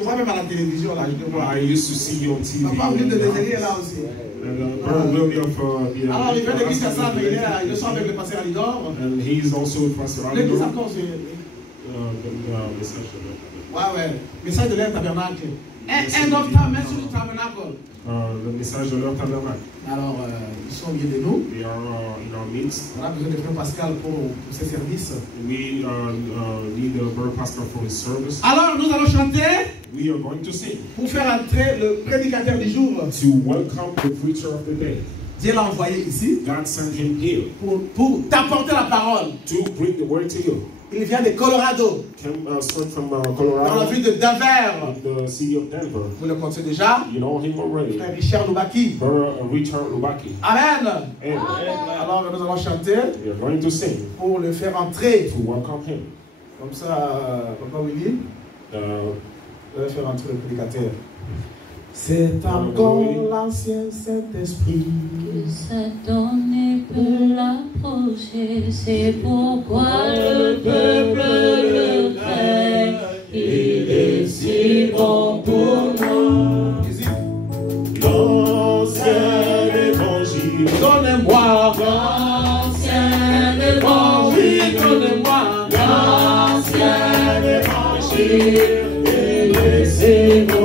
Je vois même à la télévision là, je te vois. I used to see you on TV. Papa vient de désigner là aussi. Alors il vient de l'église Kassab, mais il est soit avec le pasteur Alidor. And he is also with Pastor Alidor. L'église encore, c'est... Ouais, message de l'air tabernacle. End of time, message du tabernacle. Le message de leur tabernacle. Alors, ils sont au milieu de nous. They are in our midst. On a besoin de frère Pascal pour ses services. We need the brother pastor for his service. Alors, nous allons chanter. We are going to sing. Pour faire entrer le prédicateur du jour. To welcome the preacher of the day. Dieu l'a envoyé ici. God sent him here. Pour t'apporter la parole. To bring the word to you. Il vient de Colorado. Came straight from Colorado. Dans la ville de Denver. In the city of Denver. Vous le connaissez déjà. You know him already. Frère Richard Lubaki. Richard Lubaki. Amen. Amen. Alors nous allons chanter. We are going to sing. Pour le faire entrer. To welcome him. Comme ça, Papa Willy. Je vais faire entrer le prédicateur. C'est encore l'ancien Saint-Esprit que Satan peut l'approcher. C'est pourquoi le peuple le craint. Il est si bon pour nous. L'ancien évangile, donnez-moi. L'ancien évangile, donnez-moi. L'ancien évangile, il est si bon.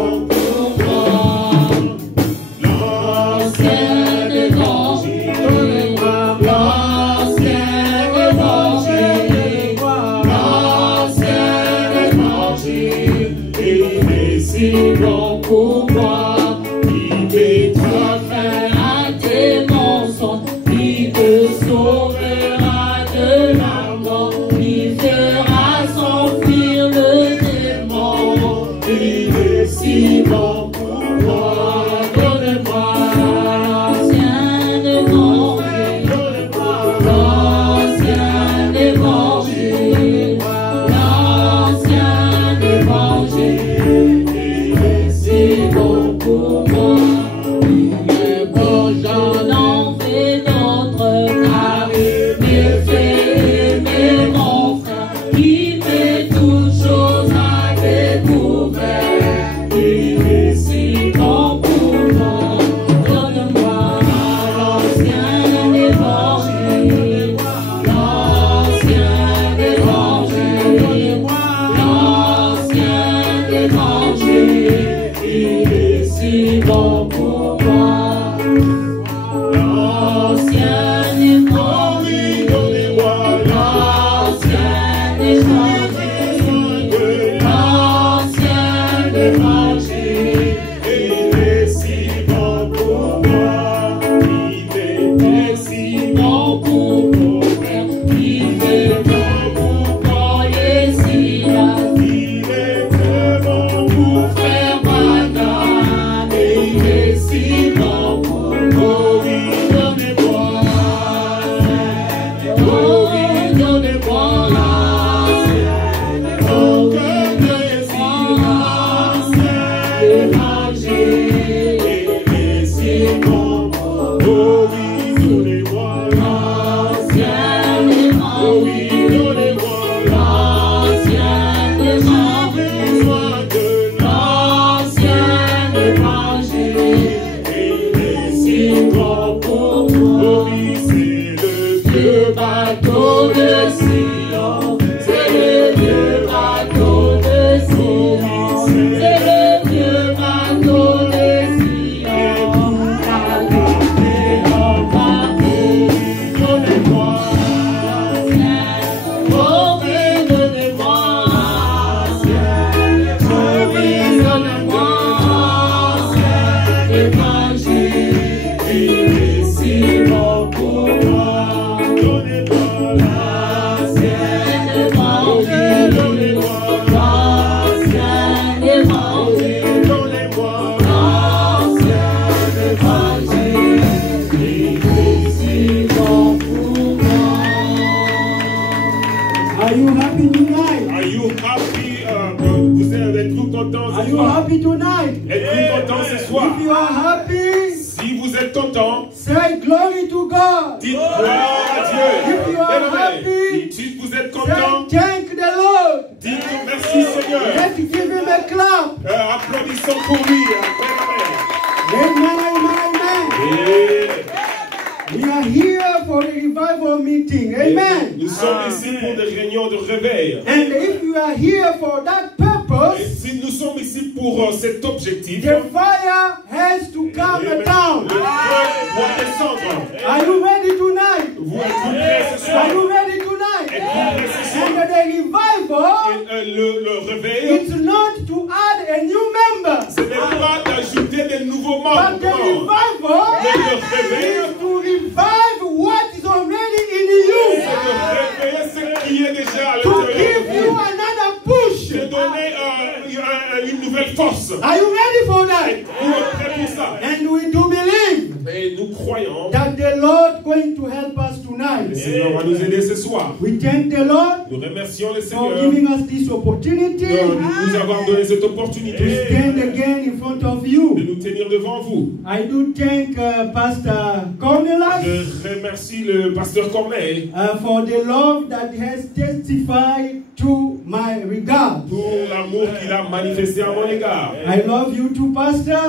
Bon pour moi, il mettra fin à tes mensonges, il te sauvera de la mort, il fera s'enfuir le démon, il est si bon pour moi. Donnez-moi l'ancien évangile, l'ancien évangile, l'ancien évangile. C'est bon pour moi, il bon, j'en en fais d'autres, car il m'est fait aimer mon frère, il met toutes choses à découvert, il est si bon pour moi. Donne-moi l'ancien évangile, l'ancien évangile, l'ancien évangile. Il est si bon pour moi. L'ancien évangile, donnez-moi l'ancien évangile, l'ancien évangile. Il est si bon pour moi. Il était si bon pour mon frère. Il est bon pour croire si là. Il est bon pour faire. Si bon pour nous, donnez-moi, donnez-moi l'évangile, et si bon pour nous, donnez-moi l'ancien évangile, donnez-moi l'ancien évangile, l'ancien évangile. Pour moi, c'est le vieux bateau de Sion, c'est le vieux bateau de Sion, c'est le vieux bateau de Sion, allez embarquer, donnez-moi oh oui, donnez-moi oh oui, donnez-moi évangile. Il est si bon pour moi. Donnez-moi l'ancien évangile, donnez-moi l'ancien évangile, donnez-moi l'ancien évangile. Il est si bon pour moi. Are you happy tonight? Are you happy? Vous êtes-vous content ce soir? Are you happy tonight? Êtes-vous content ce soir? If you are happy, si vous êtes content, say glory to God. Dites gloire à Dieu. If you are happy, si vous êtes content, thank the Lord. Dites merci Seigneur. Let's give him a clap. Applaudissons pour lui. Amen, amen, amen. We are here for the revival meeting. Amen. Nous sommes ici pour des réunions de réveil. And if you are here for that Et purpose, si nous sommes ici pour cet objectif, the fire has to come le down. feu doit descendre. Are you ready tonight? Vous êtes prêts ce Are you soir? ready tonight? Êtes-vous prêts ce soir? And the revival, Et, le réveil, it's not to add a new member, ce n'est pas d'ajouter des nouveaux but membres. the revival Le réveil, is to revive what is already in c'est you, de réveiller ce qui est déjà à to give you l'intérieur. another push. De donner une nouvelle force. Are you ready for that? Vous êtes prêts pour ça? And we do believe Et nous croyons that the Lord going to help us que le tonight. Seigneur va nous aider ce soir. We thank the Lord Nous remercions le for Seigneur giving us this opportunity de nous avoir donné cette to opportunité stand again in front of de you. nous tenir devant vous. I do thank Pastor Cornelius Je remercie le pasteur Corneille for the love that has testified to my regard. pour l'amour qu'il a manifesté à mon égard. I love you too, Pastor.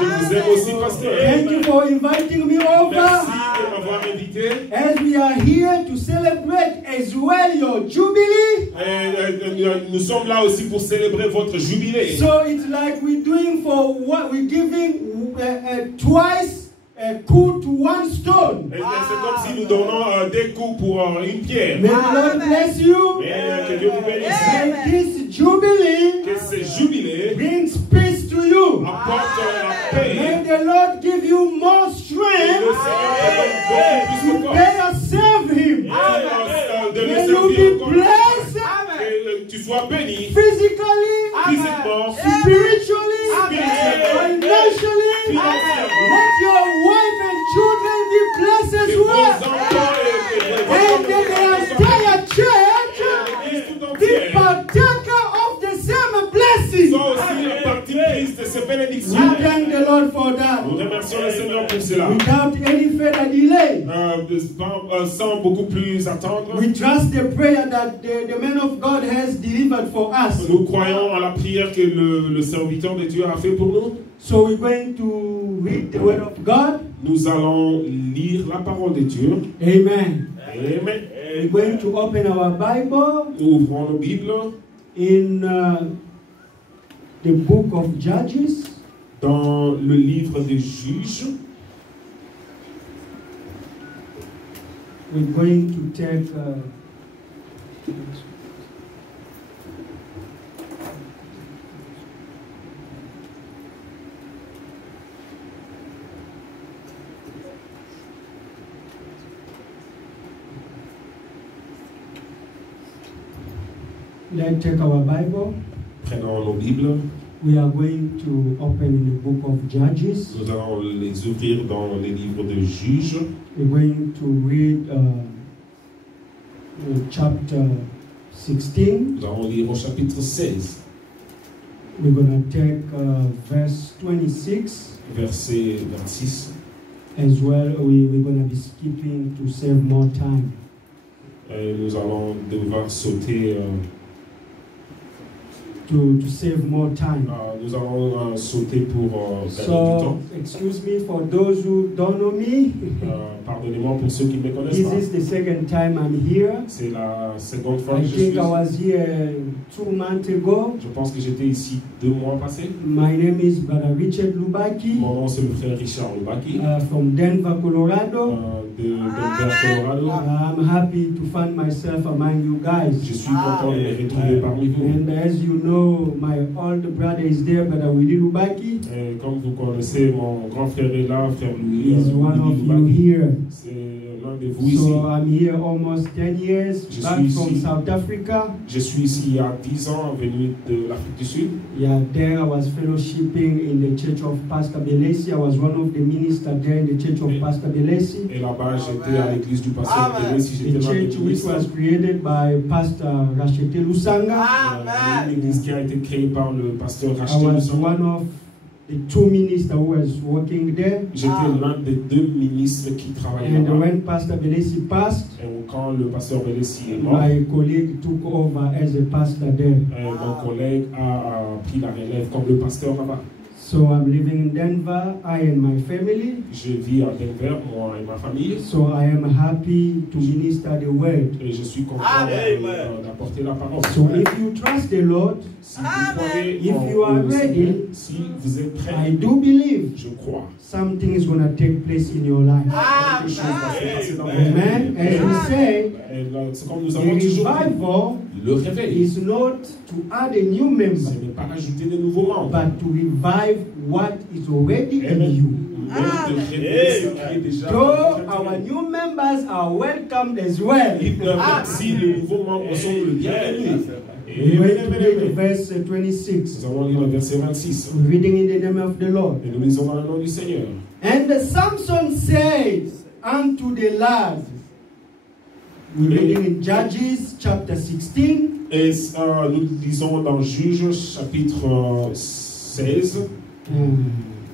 Je vous aime aussi, pasteur. Thank you for inviting me Merci over. de m'avoir invité. As we are here to celebrate as well your jubilee. Nous sommes là aussi pour célébrer votre jubilé. So it's like we're doing for what we're giving twice a coup to one stone. C'est comme si nous donnons des coups pour une pierre. May the Lord bless you. Et que Dieu vous bénisse. And this jubilee Que ce jubilé brings peace to you. apporte la paix. May the Lord give you more Et le strength Seigneur te donne beaucoup plus de to force. better serve Him. De le May you servir be encore. blessed Que tu sois béni physically, physiquement, spiritually, financially. Let your wife and children be blessed que as vos well. enfants et And the entire church l'église tout be entière partaker of the same blessing. sont aussi la partie prise de ces We bénédictions. thank the Lord for that. Nous remercions le Seigneur pour cela. Without any further delay, Sans beaucoup plus attendre, we trust the prayer that the man of God has delivered for us. nous croyons à la prière que le serviteur de Dieu a fait pour nous. So we're going to read the word of God. Nous allons lire la parole de Dieu. Amen. Amen. We're going to open our Bible Nous ouvrons nos Bibles in the book of Judges. dans le livre des Juges. We're going to take let's take our Bible. Prenons nos Bibles. We are going to open in the book of Judges. Nous allons les ouvrir dans les livres de Juges. We're going to read chapter 16. Nous allons lire au chapitre 16, We're going to take verse 26 verset 26. as well. We're going to be skipping to save more time. Et nous allons devoir sauter. To save more time. Nous allons sauter pour gagner du So, temps. excuse me for those who don't know me. Pardonnez-moi pour ceux qui ne me connaissent This pas. is the second time I'm here. C'est la seconde fois I que je think suis. I was here 2 months ago. Je pense que j'étais ici 2 mois passés. My name is Brother Richard Lubaki Mon nom c'est le frère Richard Lubaki from Denver, Colorado. de Denver, Colorado. I'm happy to find myself among you guys. Je suis content de me retrouver parmi vous. And as you know, my older brother is there, Brother Willie Lubaki. Et comme vous connaissez, mon grand frère est là, frère Louis. He's one of you Lubaki. here. C'est l'un de vous ici. So I'm here almost 10 years Je back suis from ici. South Africa. Je suis ici il y a 10 ans, venu de l'Afrique du Sud. Yeah, there I was fellowshipping in the church of Pastor Belesi. I was one of the ministers there in the church of Pastor Belesi. Et là-bas, j'étais à l'église du pasteur Télé, si The j'étais là church which was created by Pastor Rachete Lusanga. l'église qui a été créée par le pasteur I Racheté was Lusanga. one of the two ministers who was working there. J'étais l'un des deux ministres qui travaillaient And là-bas. when Pastor Belesi passed, Et quand le pasteur Belesi est mort, my colleague took over as a pastor there. mon collègue a pris la relève comme le pasteur là-bas. So I'm living in Denver, I and my family. Je vis à Denver, moi et ma famille. So I am happy to minister the word. Et je suis content d'apporter la parole. So if you trust the Lord, Si vous croyez If you are au Seigneur, ready, si vous êtes I prêts, do believe je crois. something is going to take place in your life. Quelque chose va se passer dans votre Amen. vie. As we say, Et là, c'est comme nous the avons toujours dit, revival le réveil, is not to add a new member, ce n'est pas rajouter de nouveaux membres, but to revive what is already in you. mais de réveiller ce qui est déjà. Though our new members are welcomed as well. Si les nouveaux membres sont le bienvenu. We're going to read verse 26. Nous allons lire le verset 26. Reading in the name of the Lord. Et nous lisons dans le nom du Seigneur. And Samson said unto the lad, we're reading in Judges chapter 16. Et nous lisons dans Juges chapitre 16.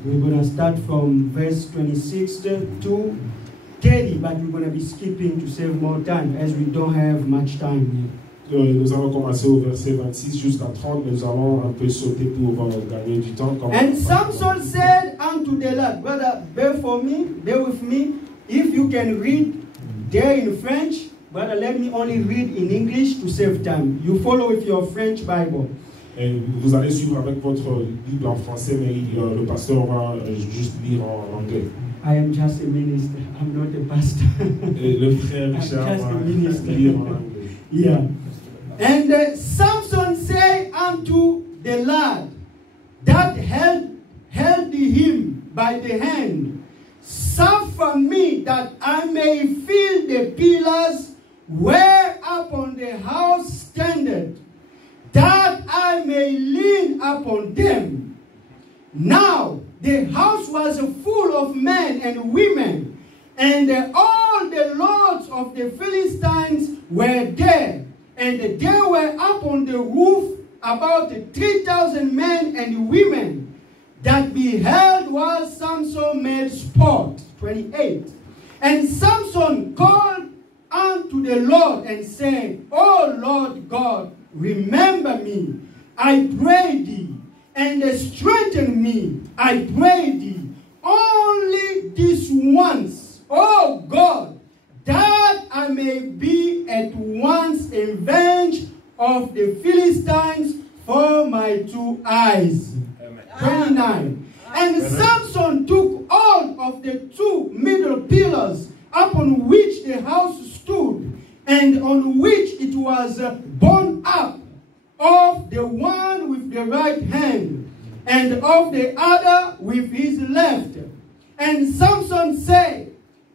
We're going to start from verse 26 to 30, but we're going to be skipping to save more time as we don't have much time here. Nous allons commencer au verset 26 jusqu'à 30, mais nous allons un peu sauter pour gagner du temps. And Samson said unto the lad, brother, bear with me. If you can read there in French, brother, let me only read in English to save time. You follow with your French Bible. Et vous allez suivre avec votre Bible en français, mais le pasteur va juste lire en anglais. I am just a minister. I'm not a pastor. Et le frère Richard va lire en anglais. Yeah. And Samson said unto the lad that held him by the hand, suffer me that I may feel the pillars whereupon the house standeth, that I may lean upon them. Now the house was full of men and women, and all the lords of the Philistines were there. And there were upon the roof about 3,000 men and women that beheld while Samson made sport. 28. And Samson called unto the Lord and said, O Lord God, remember me, I pray thee, and strengthen me, I pray thee, only this once, O God, that I may be at once avenged of the Philistines for my two eyes. Amen. 29. And Samson took hold of the two middle pillars upon which the house stood, and on which it was borne up, of the one with the right hand, and of the other with his left. And Samson said,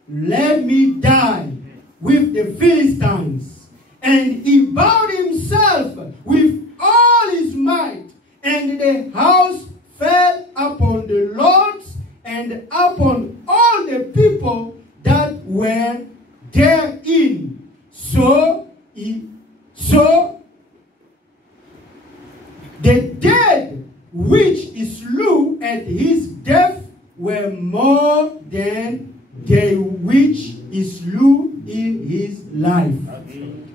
let me die with the Philistines. And he bowed himself with all his might, and the house fell upon the lords and upon all the people that were therein. So the dead which he slew at his death were more than they which he slew in his life.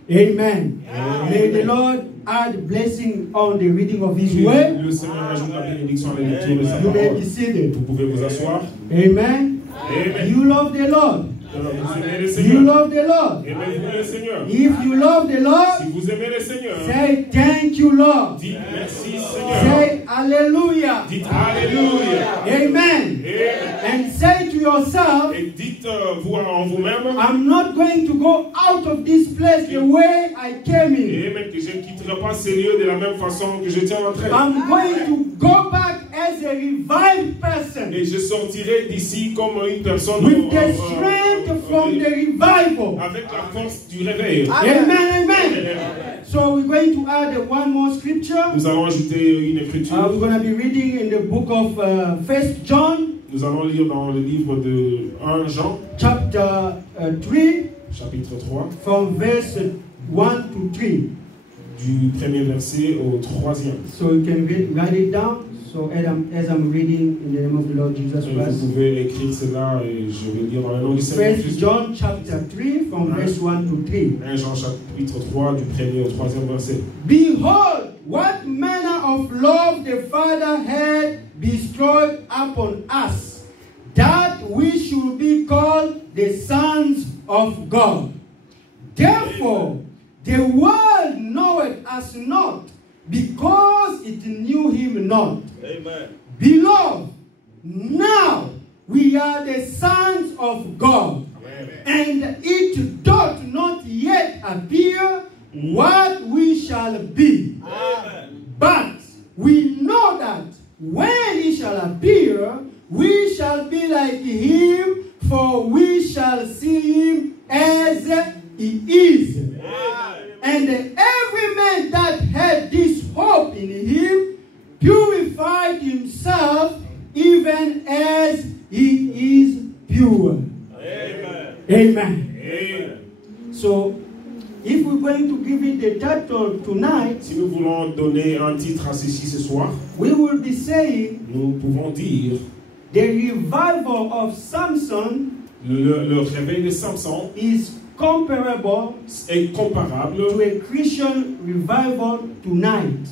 Amen. Amen. May the Lord add blessing on the reading of his word. Le Seigneur ajoute la bénédiction à la lecture de sa You may be parole. seated. Vous pouvez vous asseoir. Amen. Amen. You love the Lord. Vous aimez le You Seigneur. love the Lord. Aimez-vous le Seigneur. If you love the Lord, Si vous aimez le Seigneur, say thank you, Lord. dites merci Seigneur. Say hallelujah. Dites Alléluia. Amen. Amen. And say to yourself, Et dites vous en vous-même, I'm not going to go out of this place the way I came in. Amen, que je ne quitterai pas ces lieux de la même façon que je tiens entré. I'm going to go back as a revived person Et je sortirai d'ici comme une personne with the strength from the revival. avec la force du réveil. Amen, amen. So we're going to add one more scripture. Nous allons ajouter une écriture. We're going to be reading in the book of 1 John, Nous allons lire dans le livre de 1 Jean, chapter 3, chapitre 3, from verse 1 to 3. du premier verset au troisième. So you can write it down So as I'm reading in the name of the Lord Jesus Christ, Vous pouvez écrire cela et je vais lire dans le nom du Seigneur 1 Jésus. John chapter 3 from verse 1 to 3. 1 Jean chapitre 3 du 1er au 3e verset. Behold, what manner of love the Father had bestowed upon us, that we should be called the sons of God. Therefore, the world knoweth us not, because it knew him not. Amen. Beloved, now we are the sons of God, and it doth not yet appear what we shall be. Amen. But we know that when he shall appear, we shall be like him, for we shall see him as he is. Amen. And every man that had this hope in him purified himself, even as he is pure. Amen. Amen. Amen. So, if we're going to give it the title tonight, Si nous voulons donner un titre à ceci ce soir, we will be saying nous pouvons dire the revival of Samson le réveil de Samson is comparable est comparable to a Christian revival tonight.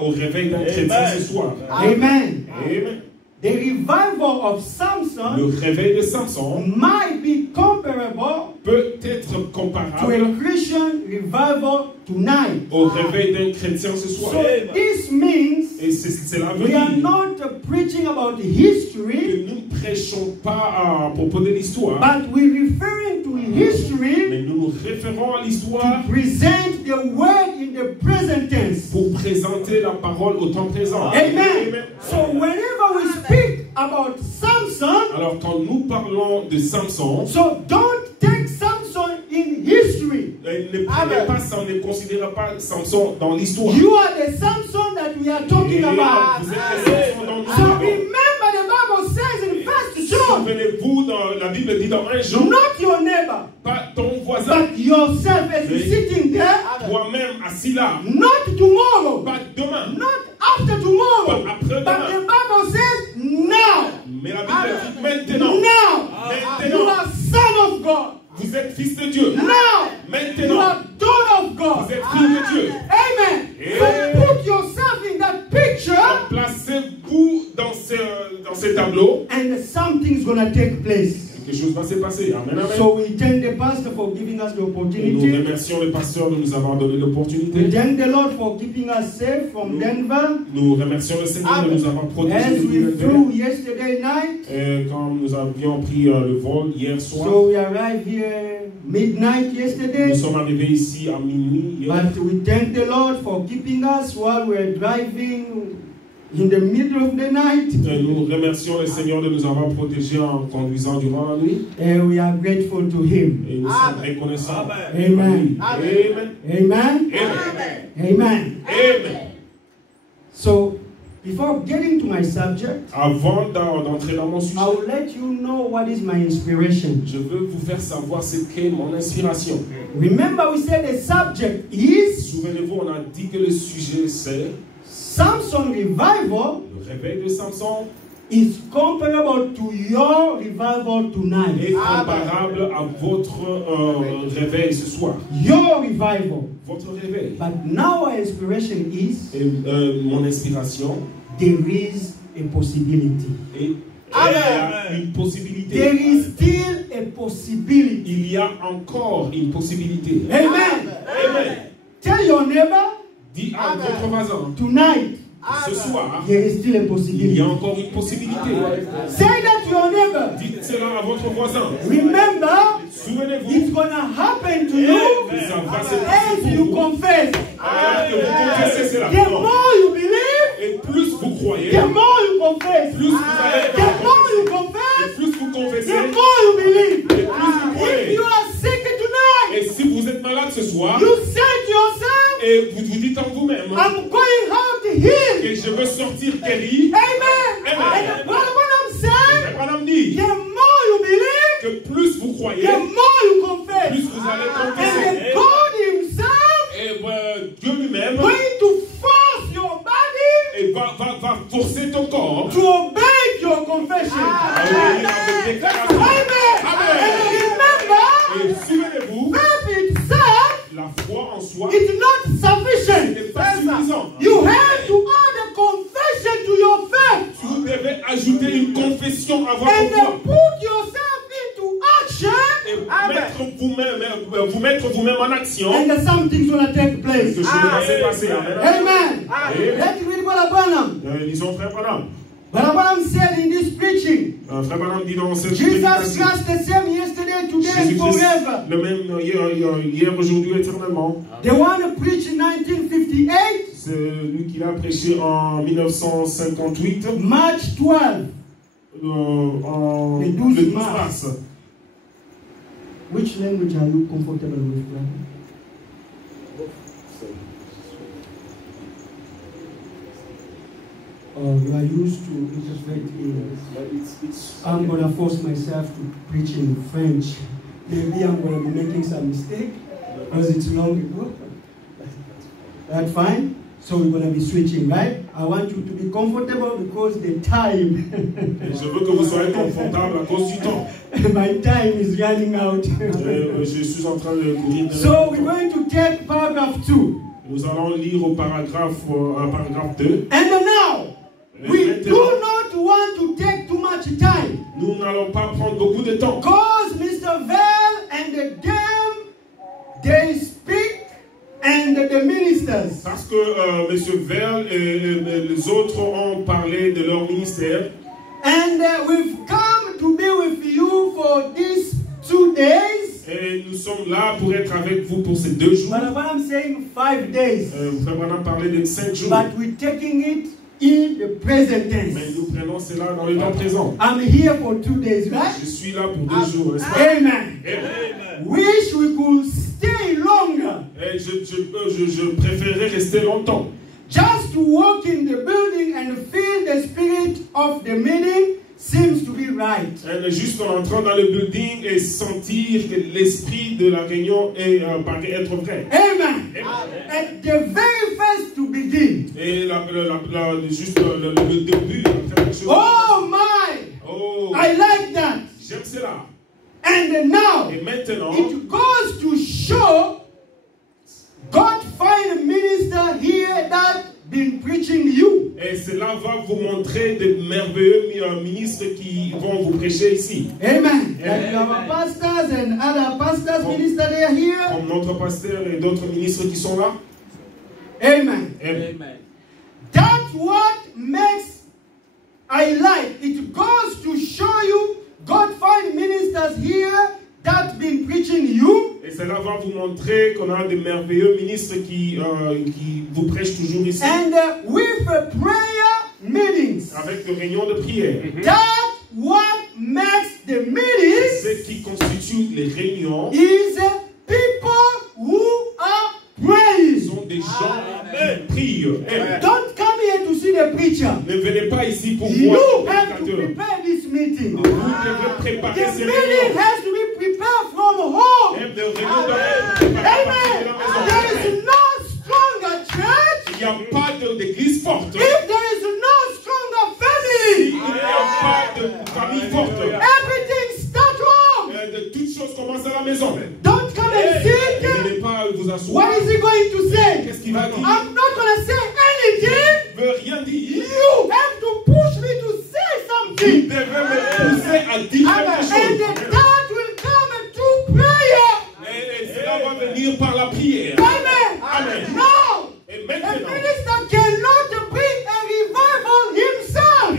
au réveil d'un chrétien ce soir. Amen. Amen. The revival of Le Samson réveil de Samson might be comparable peut être to comparable a Christian revival tonight. au réveil d'un chrétien ce soir. So this means Et cela veut we are dire not preaching about que history, nous ne prêchons pas à propos de l'histoire, but we're referring to history mais nous nous référons à l'histoire to present the word in the present tense. pour présenter la parole au temps présent. Amen. So whenever we speak about Samson, Alors quand nous parlons de Samson, so don't take Samson in history. ne prenez pas ça, ne considérez pas Samson dans l'histoire. You are the Samson that we are talking about. Vous êtes les Samson dont nous So parlons. remember the Bible says in 1 John, Souvenez-vous, dans la Bible dit dans 1 Jean, not your neighbor, pas ton voisin, but yourself as you're sitting there, toi-même assis là, not tomorrow, pas demain, not after tomorrow, pas après but the demain. Bible says now. Mais la Bible dit maintenant. Now, you Maintenant, are son of God. vous êtes fils de Dieu. Now, you Maintenant, are daughter of God. vous êtes fils de Dieu. Amen. So put yourself in that picture, Placez-vous dans ces tableaux. and something's gonna take place. Quelque chose va se passer. Amen, amen. So we thank the pastor for giving us the Et nous opportunity. remercions le pasteur de nous avoir donné We l'opportunité. thank the Lord for keeping us safe from Denver. Nous remercions le Seigneur de nous avoir protégés As depuis we le flew yesterday night, Et quand nous avions pris le vol hier soir, so we arrived here midnight nous yesterday. sommes arrivés ici à minuit hier. But we thank the Lord for keeping us while we were driving in the middle of the night. Et nous remercions le Seigneur de nous avoir protégés en conduisant durant la nuit. And we are grateful to Him. Et nous sommes reconnaissants. Amen. Amen. Amen. Amen. Amen. Amen. So, before getting to my subject, Avant d'entrer dans mon sujet, I will let you know what is my inspiration. je veux vous faire savoir ce qu'est mon inspiration. Remember, we said the subject is Souvenez-vous, on a dit que le sujet c'est Samson revival le réveil de Samson is comparable to your revival est tonight. comparable à votre réveil ce soir. Your revival. Votre réveil. But now our inspiration is Et mon inspiration there is a possibility. est il y a une possibilité. There is still a possibility. Il y a encore une possibilité. Amen. Amen. Tell your neighbor Dis à votre voisin, tonight ce soir, there is still a il y possibility. a encore une possibilité. Say that to your neighbor. Dites cela à votre voisin. Remember, Souvenez-vous, it's gonna happen to you ça va se passer as pour you vous. confess. Alors que vous confessez cela. The more you believe, Et plus vous croyez, the more you confess. plus vous allez The more you et confess, plus vous confessez, the more you believe. et plus vous If croyez. you are sick tonight, Et si vous êtes malade ce soir, you say to yourself, et vous vous dites en vous-même I'm going out to heal. que je veux sortir guéri, Amen. Amen. And what I'm saying, Abraham dit the more you believe, que plus vous croyez, the more you confess. plus vous allez And confesser. then God Himself Et Dieu lui-même going to force your body et va forcer ton corps to obey your confession. à obéir à votre déclaration. Amen. And remember, Et souvenez-vous, faith itself la foi en soi is not sufficient. n'est pas suffisant. You have to add a confession to your faith. Vous devez ajouter une confession à votre And foi. then put yourself into action. Et vous mettre vous-même en action. And something's going to take place. Quelque chose va se passer. Amen. Amen. Amen. Let's read Brother Branham. Lisons Frère Branham. Brother Branham said in this preaching, Frère Branham dit dans cette Jesus prédication, Christ the same yesterday, today, and Jésus-Christ, forever. le même hier, aujourd'hui, éternellement. The one preached in 1958, C'est lui qui l'a prêché en 1958, March 12. en Le le 12 12 mars. mars. Which language are you comfortable with, brother? You are used to interpret English. I'm going to force myself to preach in French. Maybe I'm going to be making some mistake because it's long ago. That's fine. So we're going to be switching, right? I want you to be comfortable because the time. Je veux que vous soyez confortable à cause du temps. My time is running out. Je suis en train de courir. So we're going to take paragraph 2. Nous allons lire au paragraphe 2. And now, Et we maintenant, do not want to take too much time. nous n'allons pas prendre beaucoup de temps. Because Mr. Vell and the dam, they speak, and the ministers. Parce que M. Verl et les autres ont parlé de leur ministère. And we've come to be with you for these 2 days. Et nous sommes là pour être avec vous pour ces 2 jours. But what I'm saying 5 days. Frère Branham parlait de 5 jours. But we're taking it in the present tense. Mais nous prenons cela dans le temps présent. I'm here for 2 days, right? Je suis là pour 2 jours, n'est-ce pas? Amen. Amen. Wish we could stay longer. Et je préférerais rester longtemps. Just to walk in the building and feel the spirit of the meeting seems to be right. Et juste en entrant dans le building et sentir que l'esprit de la réunion paraît être vrai. Amen. Amen. At the very first to begin. Et juste le début. Oh my! Oh, I like that. j'aime cela. And now, Et maintenant, it goes to show God find a minister here that been preaching you. et cela va vous montrer de merveilleux ministres qui vont vous prêcher ici. Amen. Like our pastors and other pastors, ministers, they are here. Comme notre pasteur et d'autres ministres qui sont là. Amen. Amen. That's what makes I like. It goes to show you God find ministers here that been preaching you. Et cela va vous montrer qu'on a de merveilleux ministres qui vous prêchent toujours ici. And with prayer meetings. Avec des réunions de prière. That what makes the meetings Ce qui constitue les réunions is people who are praying. sont des gens qui prient. Amen. Don't come here to see the preacher. Ne venez pas ici pour You voir have to le prédicateur. prepare this meeting. Vous devez préparer The ces meeting réunions. has to be prepared from home. Même des réunions doivent être préparées à partir de la Amen. There maison. is no stronger church Il n'y a pas d'église forte. if there is no stronger Il family. n'y a pas de famille forte. Everything starts home. De toutes choses commencent à la maison. Don't come and Ne sit. venez pas vous asseoir. What is he going to say? Qu'est-ce qu'il va dire? I'm not going to say anything. Il ne veut rien dire. You have to push me to say Vous something. devez me pousser à dire quelque And chose. that will come through prayer. Et cela va venir par la prière. Amen. Amen. Now, Et a maintenant, minister cannot bring a revival himself.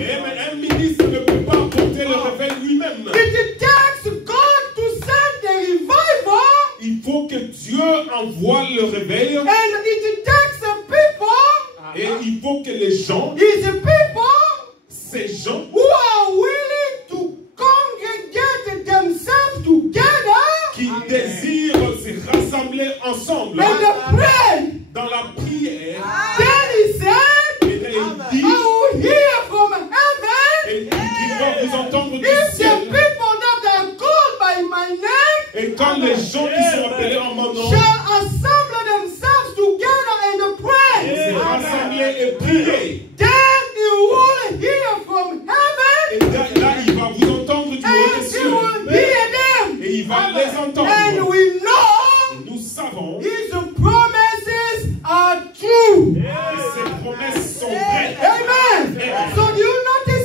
un ministre ne peut pas apporter le réveil lui-même. It takes God to send the revival, Il faut que Dieu envoie le réveil. and it takes people, Et il faut que les gens, is people ces gens, who are willing to congregate themselves together qui désirent se rassembler ensemble and pray. dans la prière. Then he said, Et il dit, I will hear from heaven et qu'il va vous entendre du if the ciel. people that are called by my name Et quand les gens qui sont appelés en mon nom shall assemble themselves together and se pray, rassembler et prier, then he will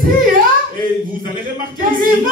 notice here, Et vous allez remarquer the ici, revival,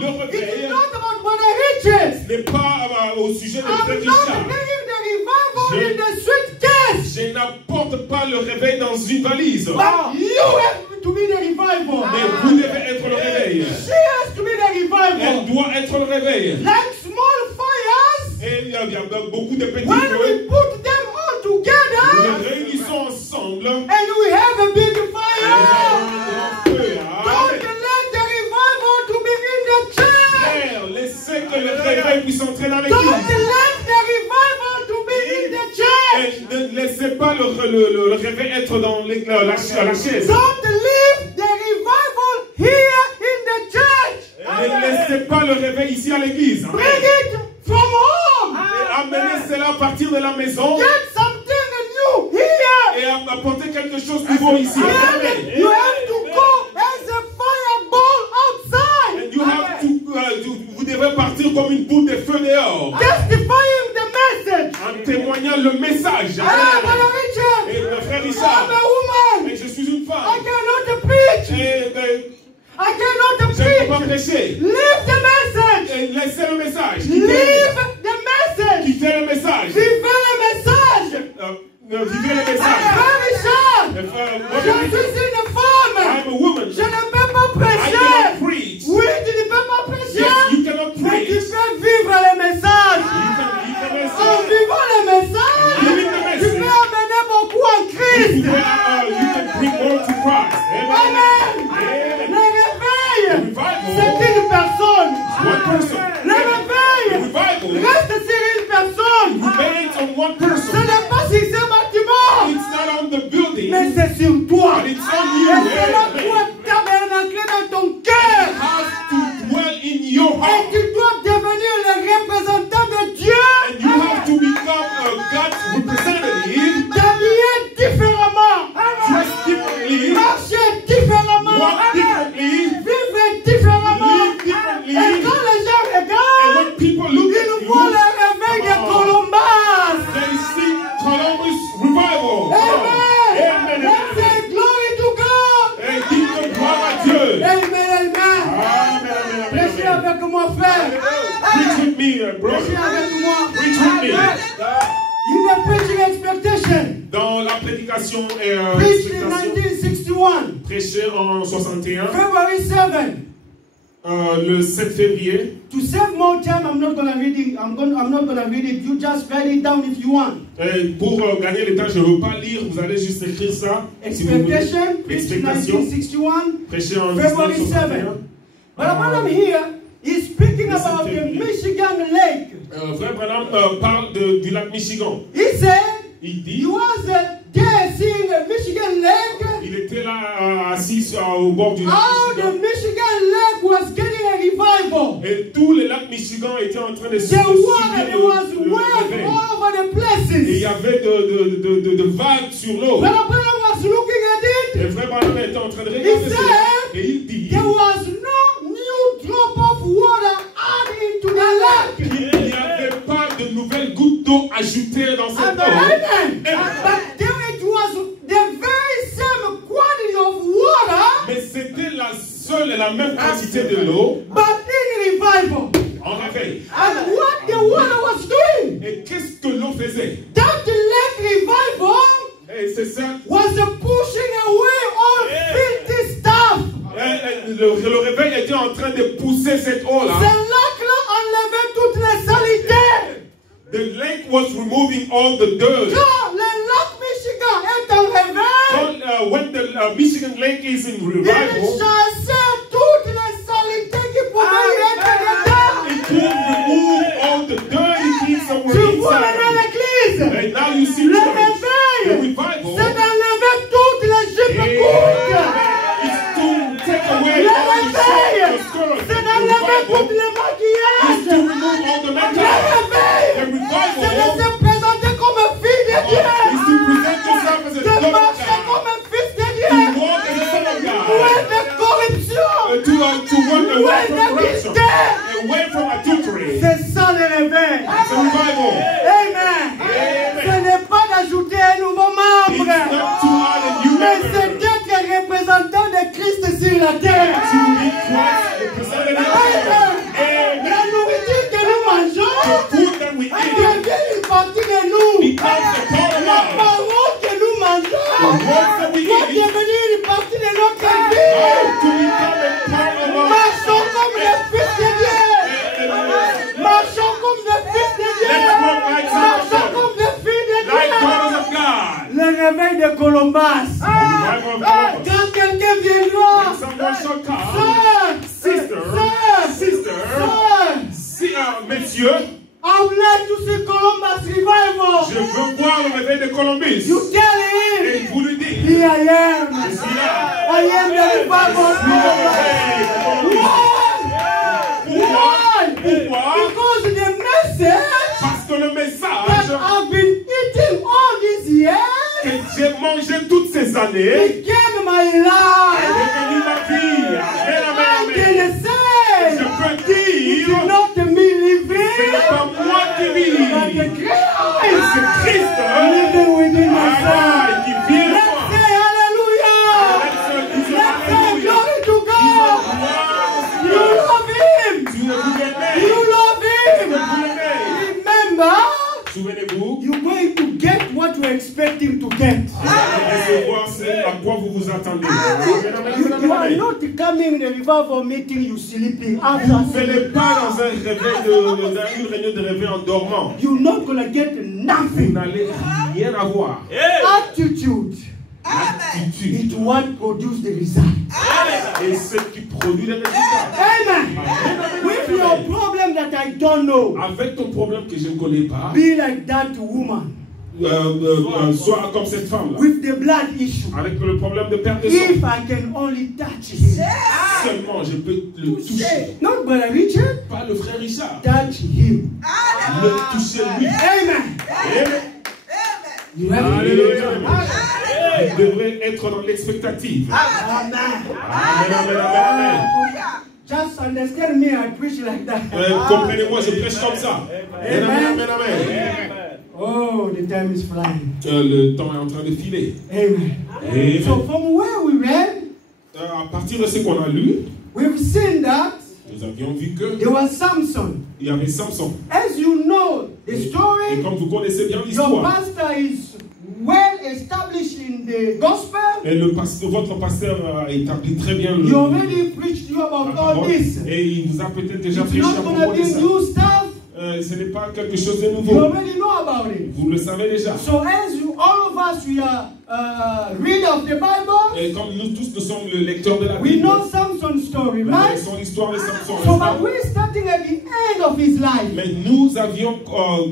le it réveil is not about Brother Riches. n'est pas au sujet de I'm Frère not Richard. bringing the revival Je- in the suitcase. Je n'apporte pas le réveil dans une valise. But you have to be the revival. Mais vous devez être le réveil. She has to be the Elle revival. doit être le réveil. Like small fires, Et il y a beaucoup de petits when feux. we put them all Nous together, les réunissons ensemble. and we have a big Et nous fire. avons un grand feu. Don't Amen. let the revival to be in the church. Frère, laissez que le réveil puisse entrer dans Don't l'église. let the revival to be in the church. Et ne laissez pas le réveil être dans la chaise. Don't leave the revival here in the church. Ne laissez pas le réveil ici à l'église. Bring it from home. Et amenez cela à partir de la maison. Get something new here. Et apporter quelque chose de nouveau ici. And you have to go as a fireball outside. And you have to, vous devez partir comme une boule de feu dehors. Testifying the message. En témoignant le message. Ah, Brother Richard. Et le frère I'm Richard. a woman. Et je suis une I femme. cannot preach. Et I cannot je ne peux pas preach. prêcher. Leave the message. Et laissez le message. Leave the message. Quittez le message. Vivez le message. Vivez le message. Frère Richard, Le frère, je suis une femme. I'm a woman. Je ne peux pas I prêcher. cannot preach. Oui, tu ne peux pas prêcher. Yes, you cannot Mais tu preach. peux vivre le message. En You vivant le message, Living the tu message. peux amener beaucoup en Christ. can bring more to Christ. Amen. Amen. Le réveil, Revival. c'est une personne. One person. Le réveil Revival reste sur une personne. remains on one Ce person. n'est pas sur ce bâtiment, It's not on the building, mais c'est sur toi. but it's on Et you. cela Amen. doit tabernacler dans ton cœur. Has to dwell in your Et heart. tu dois devenir le représentant de Dieu. And you have to become a God's representative. T'habiller différemment. Dress differently. Marcher différemment. Walk differently. Vivre différemment. Live differently. Et quand les gens And regardent, when people look ils at voient you, le réveil de Columbus. they see Columbus revival. Amen. Amen. Let's say glory to God. Et dites de gloire à Dieu. Amen, amen. Amen. Prêchez avec moi, frère. Preach with me, Prêchez brother. avec moi. Preach with me. In the preaching expectation, Dans la prédication et preached in expectation, 1961, prêché en 61, February 7. le 7 février. To save more time, I'm not gonna read it. I'm not gonna read it. You just write it down if you want. Et pour gagner le temps, je ne veux pas lire, vous allez juste écrire ça. Si vous voulez. Expectation, preached in Expectation, 1961, prêché en February 1961. 7. But Branham here is speaking about the Michigan Lake. Frère Branham parle du lac Michigan. He said Il he dit, was there seeing the Michigan Lake. il était là assis au bord du lac How the Michigan. Michigan Lake was getting a revival. Et tout le lac Michigan était en train de The subir water was le wave réveil. all over the Et il places. y avait de vagues sur l'eau. Brother Branham was looking at it. Et frère Branham était en train de regarder He cela. said, Et il dit, there was no new drop of water added to the lake. il n'y avait pas de nouvelles gouttes d'eau ajoutées dans cette eau. Amen. But there it was the very same quantity of water, Mais c'était la seule et la même quantité de l'eau but in revival. en réveil. And what the water was doing, Et qu'est-ce que l'eau faisait? that lake revival Et c'est ça. was pushing away all filthy stuff. Le réveil était en train de pousser cette eau-là. Ce lac-là enlevait toutes les saletés. The lake was removing all the dirt. Quand le lac Michigan est en réveil, When the Michigan Lake is in il revival, chassait toutes les saletés qui pouvaient y être dedans. it will remove all the dirty things that were Tu vois maintenant inside. l'église. And now you see Le church. The réveil, revival c'est d'enlever toutes les jupes courtes. is to take away Le all the réveil, short, the skirt. c'est The d'enlever tout revival le is maquillage. to remove all the Le makeup. réveil, The revival c'est de se présenter comme fille de Dieu. is to present yourself as a De daughter of marcher God. comme fils de To Dieu. walk as a son of Loin God. de corruption. To run away Loin from corruption. d'adultère. Away from adultery. C'est ça le réveil. It's a revival. Amen. Ce n'est pas d'ajouter un nouveau It's membre, not to add a new mais c'est member. d'être représentant de Christ sur la terre. to meet Christ, the present in the earth. Amen. La nourriture que nous mangeons The food that we eat devient une partie de nous. becomes a part of La us. parole que nous mangeons The words that we doit eat devenir une partie de notre are vie. to become a part of us. Marchons comme les fils de Dieu. Marchons comme des fils de Dieu. Let's walk like Marchons sons of God, comme des filles de like Dieu. daughters of God. Le réveil de Columbus. The revival of God. Quand quelqu'un viendra, Someone shall come. sœur, Sister, messieurs, appelez tous ces Columbus revival. je veux voir le réveil de Columbus. You tell him, Et vous lui dites, here I am. je suis là. I am the revival. Why? Pourquoi? Because the message Parce que le that message I've been eating all these years que j'ai mangé toutes ces années became my est life. devenu ma vie. Amen, amen, I amen. can say, Je peux it's dire, not me ce n'est living, pas moi qui but vis, the Christ c'est Christ living within myself. qui vit en Let's moi. say hallelujah. Let's say glory to God. You love Him. Tu vous aimez, You love Him. vous l'aimez. Remember, Souvenez-vous, you're going to get what you're expecting to get. recevoir ce à quoi vous vous attendez. You are not coming in the revival meeting, you sleeping. Ce n'est pas dans un réveil une réunion de réveil en dormant. You're not going to get Vous nothing. n'allez rien avoir. Attitude Attitude. is what produces the result. Et ce qui produit les résultats. Amen. With your problem that I don't know, Avec ton problème que je ne connais pas, be like that woman sois comme cette femme-là. with the blood issue. Avec le problème de perte de sang. If I can only touch him, Seulement je peux le toucher. not Brother Richard, Pas le frère Richard. touch him. Le toucher lui. Amen. Amen. You have to Alléluia. Amen. Il devrait être dans l'expectative. Amen. Amen, amen, amen, amen. Just understand me, I preach like that. Comprenez-moi, je prêche comme ça. Amen, amen, amen. Oh, the time is flying. Le temps est en train de filer. Amen. Amen. So from where we read, À partir de ce qu'on a lu, we've seen that nous avions vu que there was Samson. il y avait Samson. As you know the Et story, comme vous connaissez bien your l'histoire, pastor is well established in the gospel. et votre pasteur a établi très bien He already preached you la about all parole, this. et il vous a peut-être déjà It's prêché à not going propos to de be ça. new stuff. Ce n'est pas quelque chose de You nouveau. already know about it. Vous le savez déjà. So as you, all of us, we are read of the Bible. Et comme nous tous, nous sommes le lecteur de la We Bible, know Samson's story, nous right? connaissons l'histoire de Samson. So, n'est-ce pas? but we're starting at the end of his life. Mais nous avions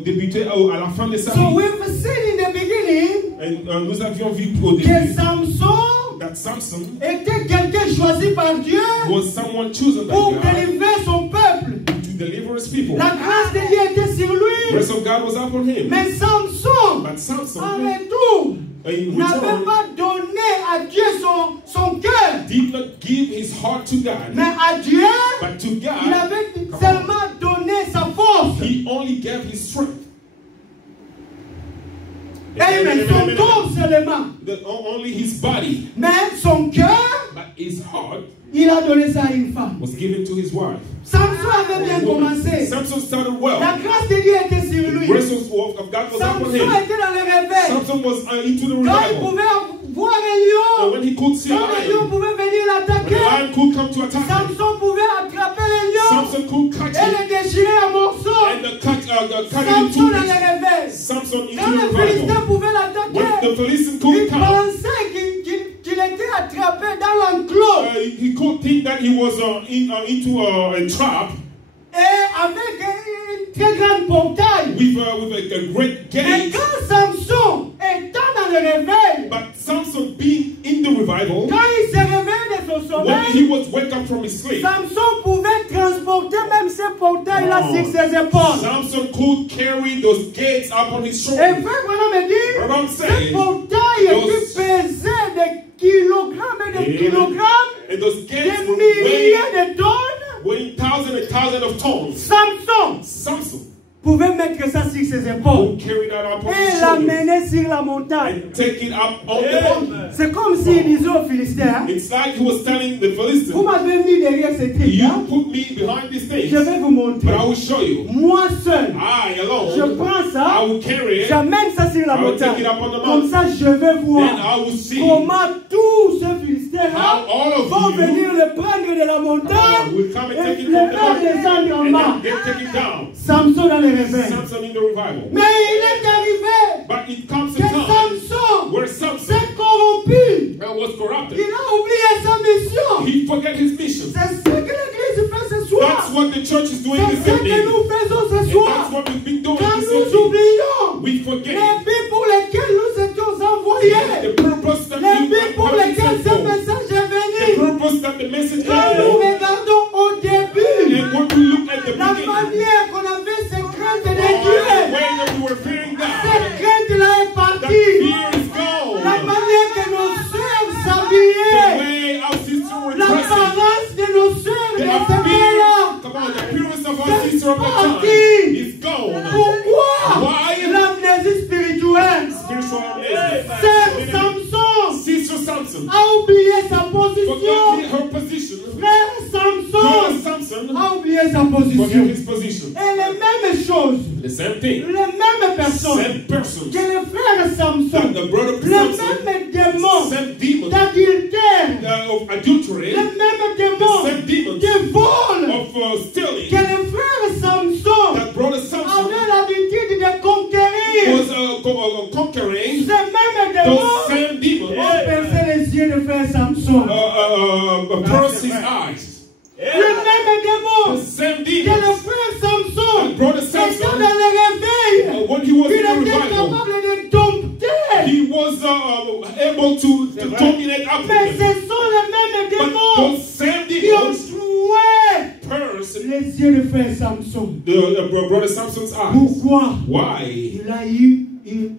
débuté à la fin de sa So vie. we've seen in the beginning Et, nous avions vu au que début Samson that Samson était quelqu'un choisi par Dieu was someone chosen by pour God délivrer son peuple. to deliver his people. La grâce de Dieu était sur The lui. grace of God was upon him. Mais Samson, But Samson, en retour, in n'avait return, pas donné à Dieu son cœur, did not give his heart to God, mais à Dieu, but to il God, avait seulement donné sa force. he only gave his strength. Amen. Son corps seulement. Only his body, Mais son cœur, but his heart il a donné ça à une femme. was given to his wife. Samson avait bien commencé. Samson started well. La grâce de Dieu était sur The lui. grace of God was upon Samson him. était dans le réveil. Samson was into the Quand il revival. pouvait voir un And lion, when he could see a quand le lion lion, pouvait venir when the l'attaquer, lion could come to attack him, Samson pouvait attraper le lion Samson could catch et it le déchirer en morceaux. and cut it Samson into dans le pieces. réveil. Samson into Quand the le Philistin revival. pouvait When l'attaquer, the Philistine il could come, pensait qu'il était attrapé dans l'enclos. he could think that he was into a trap Et avec une très grande portail. with a great Et gate. quand Samson étant dans le réveil, But Samson being in the revival, quand il se réveille de son when he sommeil, was wake up from his sleep, Samson pouvait transporter même ces portails-là sur ses épaules. Samson could carry those gates up on his Et shoulders. frère Branham me dit, Branham ces says, portails qui pesaient des kilogrammes et des kilogrammes, and those des gates were milliers de tonnes, weighing thousands and thousands of tons. Samson Samson pouvait mettre ça sur ses épaules would carry that up on his et shoulders l'amener sur la montagne. and take it up on the mountain. C'est comme s'il disait aux Philistins, It's like he was telling the Philistines, m'avez mis derrière cette You étape. put me behind these things, Je vais vous montrer. but I will show you. Moi seul, I je alone, prends I ça, will carry it. j'amène ça sur la I will take montagne. it up on the Comme mountain. ça, je vais Then voir I will see comment tous ces Philistins how all of vont you venir le prendre de la montagne will come and et take it le from the faire mountain. descendre en And bas. then take it down. Samson dans les réveils. Samson in the revival. Mais il est arrivé But it comes que a time Samson where Samson s'est corrompu. was corrupted. Il a oublié sa mission. He forget his mission. C'est ce que l'Église fait ce soir. That's what the church is doing C'est this ce que evening. nous faisons ce And soir. that's what we've been doing Quand this nous evening. oublions We forget les vies pour lesquelles nous étions envoyés, the purpose that les we vies pour have been lesquelles sent ce for. message est The venu. purpose that the message Quand nous is regardons au début, and when we look at the la beginning, manière qu'on avait ces craintes de the Dieu, way that we were fearing cette God, crainte-là est that partie. fear is gone. La manière que nos sœurs The s'habillaient, way our sisters were dressing, l'apparence de nos sœurs the de ce appearance, temps-là. come on, the appearance of our sister of the time parti. is gone. Pourquoi Why? l'amnésie spirituelle? Spiritual amnesia. Sœur Samson Sister Samson a oublié sa position. forgot her position. Frère Brother Samson Samson a oublié sa forgot position. his position. Et les mêmes choses, The same thing. les mêmes personnes Same persons. que le frère Samson, That the brother les Samson, mêmes démons same demons d'adultère, of adultery, les mêmes the démons same demons de vol of stealing, que le frère Samson that brother Samson avait l'habitude de conquérir. was conquering. Ces mêmes Those démons same demons ont percé les yeux de frère Samson. burst his eyes. Les mêmes The démons same que le demons frère Samson, that brother étant Samson, dans le réveil, when he was il in the était revival, capable de dompter. he was able to dominate Mais Africa. ce sont les mêmes But démons those same qui ont demons troué burst les yeux de frère Samson. the brother Samson's eyes. Pourquoi? Why? Il a eu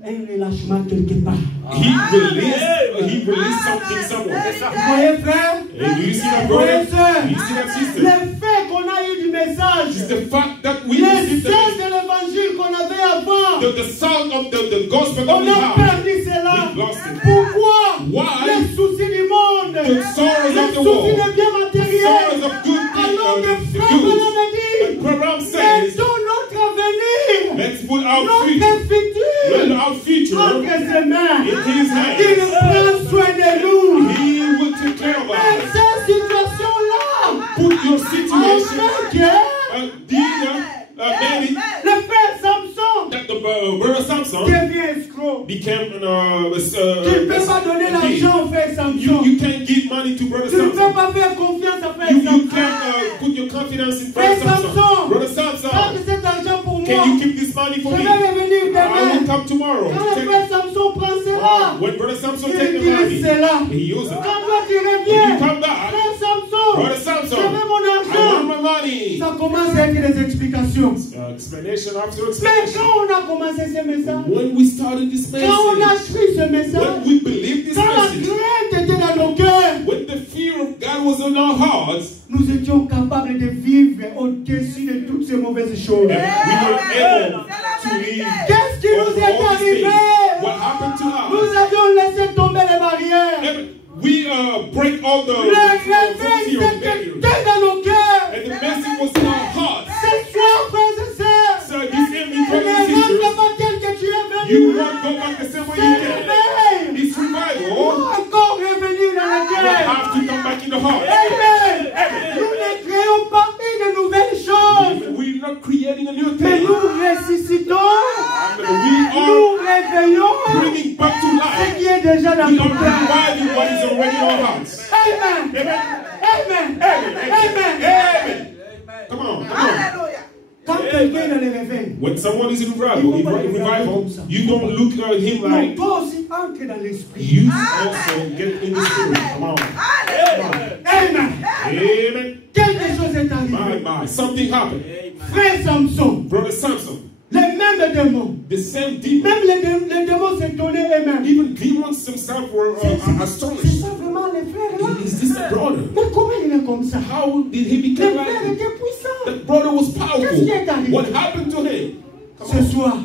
un relâchement quelque part. He released something somewhere. Vous voyez, frère? And do you see that Vous voyez, brother? sœur? Do you see that sister? Le fait qu'on a eu du message, It's the fact that we les received sens de l'évangile qu'on avait avant, the sound of the gospel that on we a have. perdu cela. We've lost it. Pourquoi? Why? Les soucis du monde, The sorrows les of the soucis world, des biens the matériels. sorrows of good Alors que things, frère the Branham goods. a dit, The program says, mettons notre avenir, let's put our notre future, let futur our future entre ses mains. in his Il hands. prend soin de nous. He will take care of Mais us. cette situation-là, Put your on situation, fait que made it le frère Samson that the brother Samson devient escroc. became Tu ne peux pas donner l'argent au frère Samson. You can't give money to brother Tu ne peux Samson. pas faire confiance à frère You Samson. can't put your confidence in Frère brother Samson. Samson, Brother garde Samson, cet argent pour moi. can you keep this money Je for vais me? revenir I will demain. come tomorrow. Quand le frère Samson prend cela, When brother Samson il take the utilise money, cela. he uses it. Quand toi tu When you reviens, come back, frère Samson, brother je Samson, veux mon I want argent. my money. Ça commence à être des explications. Explanation after Mais explanation. quand on a commencé ce message, When we started this quand on a message, pris ce message, when we believed this quand la message, crainte était dans nos cœurs, when the fear of God was in our hearts, nous étions capables de vivre au-dessus de toutes ces mauvaises choses. and we were able to live Qu'est-ce qui nous over est all these things. arrivé? What happened to Nous us? avions laissé tomber les barrières. We break all the Le réveil fear of s'était barriers. dans nos cœurs. And the message was in our hearts. Ce soir, frères et sœurs, So this evening, ne brothers and rentre sisters, pas tel que tu es you venu. won't go back the same way Ce you came. réveil This doit revival encore revenir dans le will cœur. have to come back in the heart. Amen. Nous ne créons pas une nouvelle chose, We're not creating a new mais thing. nous ressuscitons, We nous are réveillons bringing back to ce life. qui est déjà dans We ton are cœur. reviving what is already in our hearts. Amen. Amen. Amen. Amen. Amen. Come on, come on. Quand quelqu'un est dans le réveil, When someone is in revival, you don't look at him non, like toi aussi entre dans l'esprit. you also get in the spirit. Come on. Amen. Amen. Quelque chose est Bye arrivé. bye. Something happened. Frère Samson, Brother Samson, les mêmes démons, the same demon, même les démons s'étonnaient eux-mêmes. even demons themselves were C'est astonished. ça vraiment les frères là? Is this a brother? Mais comment il est comme ça? How did he Les become frères like étaient puissants. that? Brother was Qu'est-ce qui est powerful. arrivé? What happened to him? Come Ce on. soir,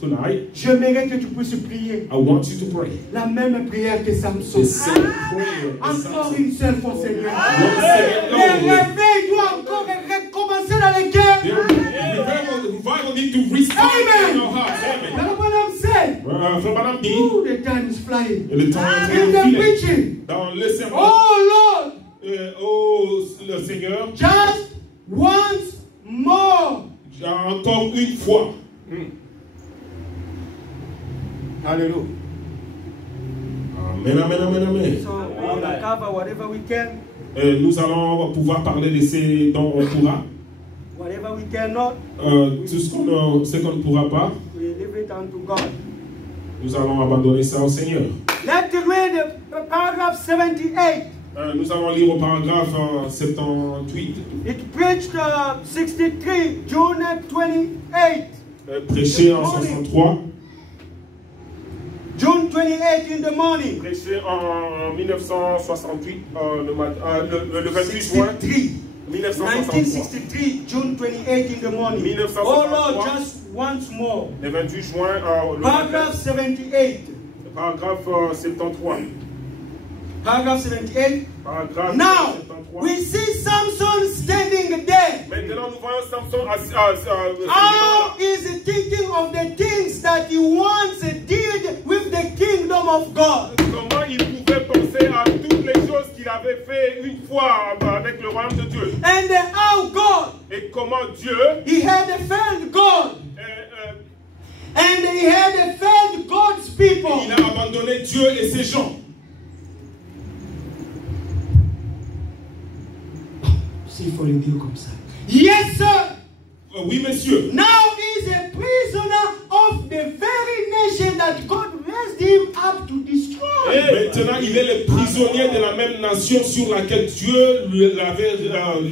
Tonight, j'aimerais que tu puisses prier I want you to pray la même prière que Samson. the same prayer as Encore Samson. une seule fois, Seigneur. Once again, Le to restore Amen. in our hearts. Amen. That's what I'm saying. Frère Branham dit, Ooh, the time is flying. et le temps est en In train the de filer. preaching. Dans le sermon, Oh Lord, oh le Seigneur, just once more. encore une fois. Hallelujah. Amen, amen, amen, amen. So we will cover whatever we can, Nous allons pouvoir parler de ce dont on pourra. whatever we cannot, Tout ce qu'on ne pourra pas, we leave it unto God. nous allons abandonner ça au Seigneur. Let's read paragraph 78. Nous allons lire au paragraphe 78. It preached 63, June 28. Prêché en 63. June 28 in the morning. Prêché en 1968, le 28 juin 1963. 1963, June 28 in the morning. 1963. Oh Lord, just once more. Le 28 juin, le Paragraph 78. paragraphe 73. Paragraph 78. Paragraphe Now, 73. we see Samson standing there. Maintenant, nous voyons Samson How is he thinking of the things that he once did with the kingdom of God? comment il pouvait penser à toutes les choses qu'il avait fait une fois avec le royaume de Dieu. And how God, Et comment Dieu he had failed God. And he had failed God's people. il a abandonné Dieu et ses gens. C'est for Dieu comme ça. Yes, sir. Oui, monsieur. Now he is a prisoner of the very nation that God raised him up to destroy. Maintenant, il est le prisonnier de la même nation sur laquelle Dieu l'avait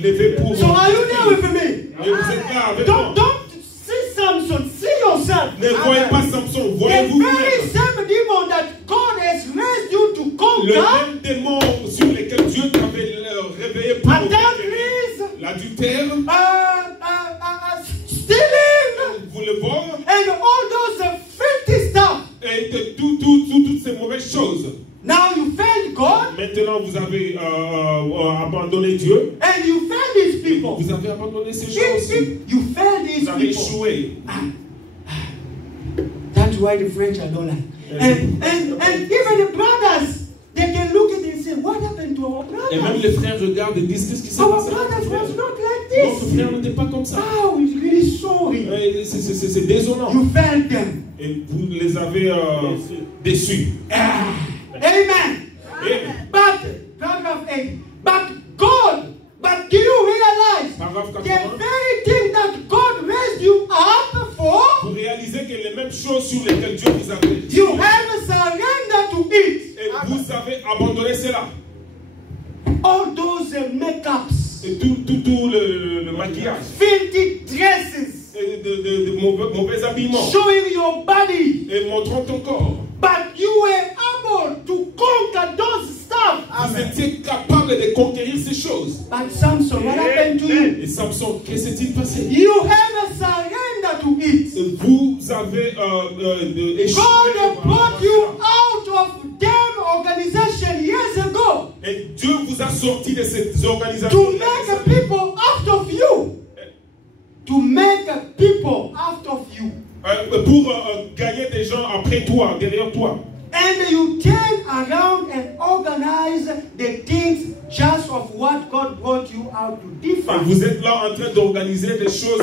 levé pour. So are you there with me? Et vous êtes là avec moi. Don't see Samson, see yourself. Ne voyez pas Samson, The voyez-vous very vous-même. same demon that God has raised you to Le conquer. même démon sur lequel Dieu t'avait réveillé pour Adulteries, l'adultère, stealing, vous le vol, and all those filthy stuff. et de toutes ces mauvaises choses. Now you failed God Maintenant, vous avez abandonné Dieu. and you failed His people. Vous avez abandonné ces choses. You failed His Vous avez people. échoué. That's why the French I don't like. And even the brothers, they can look at it and say, what happened to our Et même brothers? les frères regardent et disent qu'est-ce qui s'est Our passé. brothers was not like Notre this. frère n'était pas comme ça. Oh, he's really sorry. C'est désolant. You failed them. Et vous les avez déçus. Amen. Amen. But, paragraph 8, but do you realize Paragraphe the 80. very thing that God raised you up for, Vous réalisez que les mêmes choses sur lesquelles Dieu vous avait dit, you have surrendered to it. et vous avez abandonné cela. All those makeups, Et tout le maquillage, filthy dresses, et de mauvais habillements, showing your body. et montrant ton corps. But you were able to conquer those stuff. Vous étiez capable de conquérir ces choses. But Samson, what happened to you? Et Samson, qu'est-ce qui s'est passé? You have surrendered to it. Vous avez échoué. God brought you out of them organization years ago Et Dieu vous a sorti de ces organisations. to make people out of you. To make people out of you. Pour gagner des gens après toi, derrière toi. And you turn around and organize the things just of what God brought you out to Et define. vous êtes là en train d'organiser des choses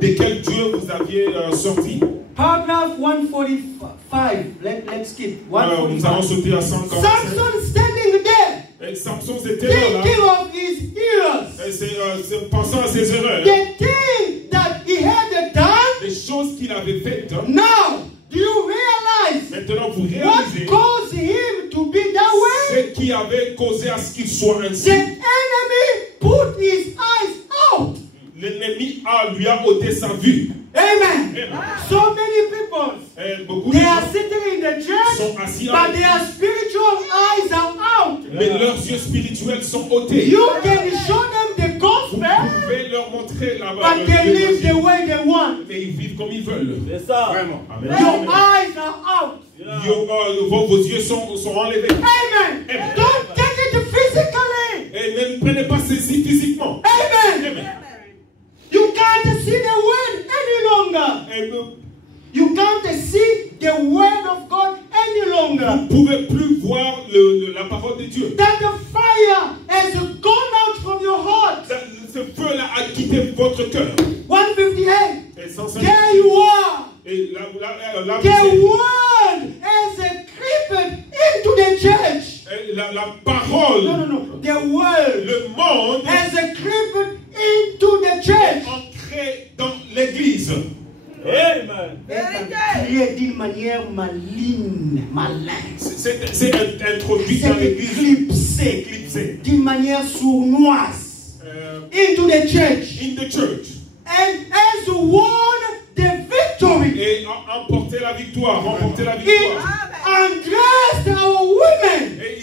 desquelles Dieu vous aviez sorti. Paragraph 145. Let's skip. Nous allons 145. sauter à 145. Samson standing there, Et Samson, c'était là. thinking of his errors. Et c'est pensant à ses erreurs. The thing that he had done. Les choses qu'il avait faites. Now, do you realize Maintenant, vous what réalisez caused him to be that way? ce qui avait causé à ce qu'il soit The ainsi. enemy put his eyes out. L'ennemi lui a ôté sa vue. Amen. Amen. So many people, Et beaucoup de they are gens sitting in the church, sont assis but their spiritual eyes are out. mais leurs yeux spirituels sont ôtés. You can show them the Vous gospel, pouvez leur montrer but they live the way they want. mais ils vivent comme ils veulent. C'est ça. Vraiment. Amen. Your eyes are out. Vos yeux sont enlevés. Amen. Amen. Don't take it physically. Et ne prenez pas ceci physiquement. Amen. Amen. You can't see the word any longer. You can't see the word of God any longer. Vous ne pouvez plus voir la parole de Dieu. That the fire has gone out from your heart. Ce feu-là a quitté votre cœur. 158. Et 158. There you are. Et The word has creeped into the church. la parole, No. The word le monde has creeped into the church. est ancré dans l'église. Amen. Créé d'une manière maligne, malin. C'est introduit dans C'est l'église, éclipsé d'une manière sournoise into the church. in the church. And has won the victory. Et a emporté la victoire, remporté la It victoire. undressed our women. Et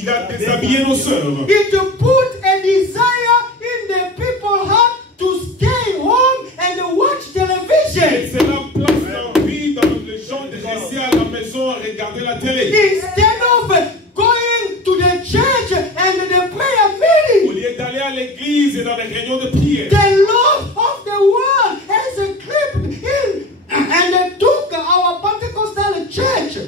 il a déshabillé nos sœurs. It put a desire in the people's heart to stay home and watch Et television. cela place l'envie dans les gens de rester à la maison à regarder la télé. Instead of going to the church and the prayer Au meeting, lieu d'aller à l'église et dans les réunions de prière. the love of the world has crept in and took our Pentecostal church.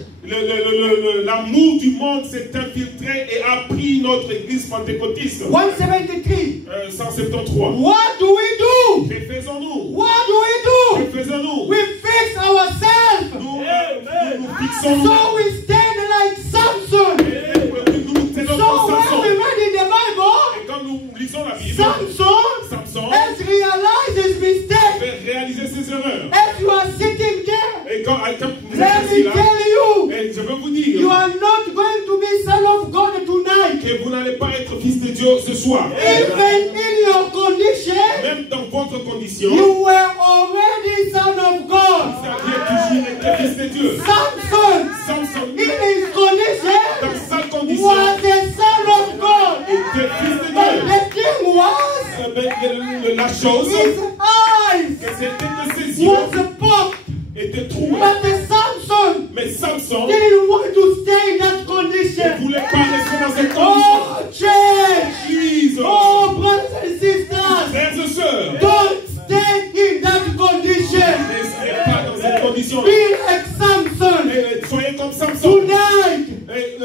L'amour du monde s'est infiltré et a pris notre église pentecôtiste. 173. 173. What do we do? Que faisons-nous? What do? Que faisons-nous? We fix ourselves. Nous fixons So we stand like Samson. nous tenons So comme when Samson. we read in the Bible, Et quand nous lisons la Bible, Samson has realized his mistake. fait réaliser ses erreurs. As you are sitting there, Et quand vous êtes let assis me là, tell you, et je veux vous you dire are not going to be son of God tonight. que vous n'allez pas être fils de Dieu ce soir. Even in your condition, Même dans votre condition, you were already son of vous God. aviez toujours été fils de Dieu. Samson, Samson, in his condition, dans sa condition, was a son of God. était fils de But Dieu. the thing was, La chose, his eyes que c'était que ses yeux was popped. étaient troués. But the Samson Mais Samson didn't want to stay in that ne condition. voulait pas rester dans cette condition. Oh, church! Église, Oh, brothers and sisters! frères et sœurs, Don't stay in that condition. ne restez pas dans cette condition. Be like Samson. Soyez comme Samson. Tonight, Et,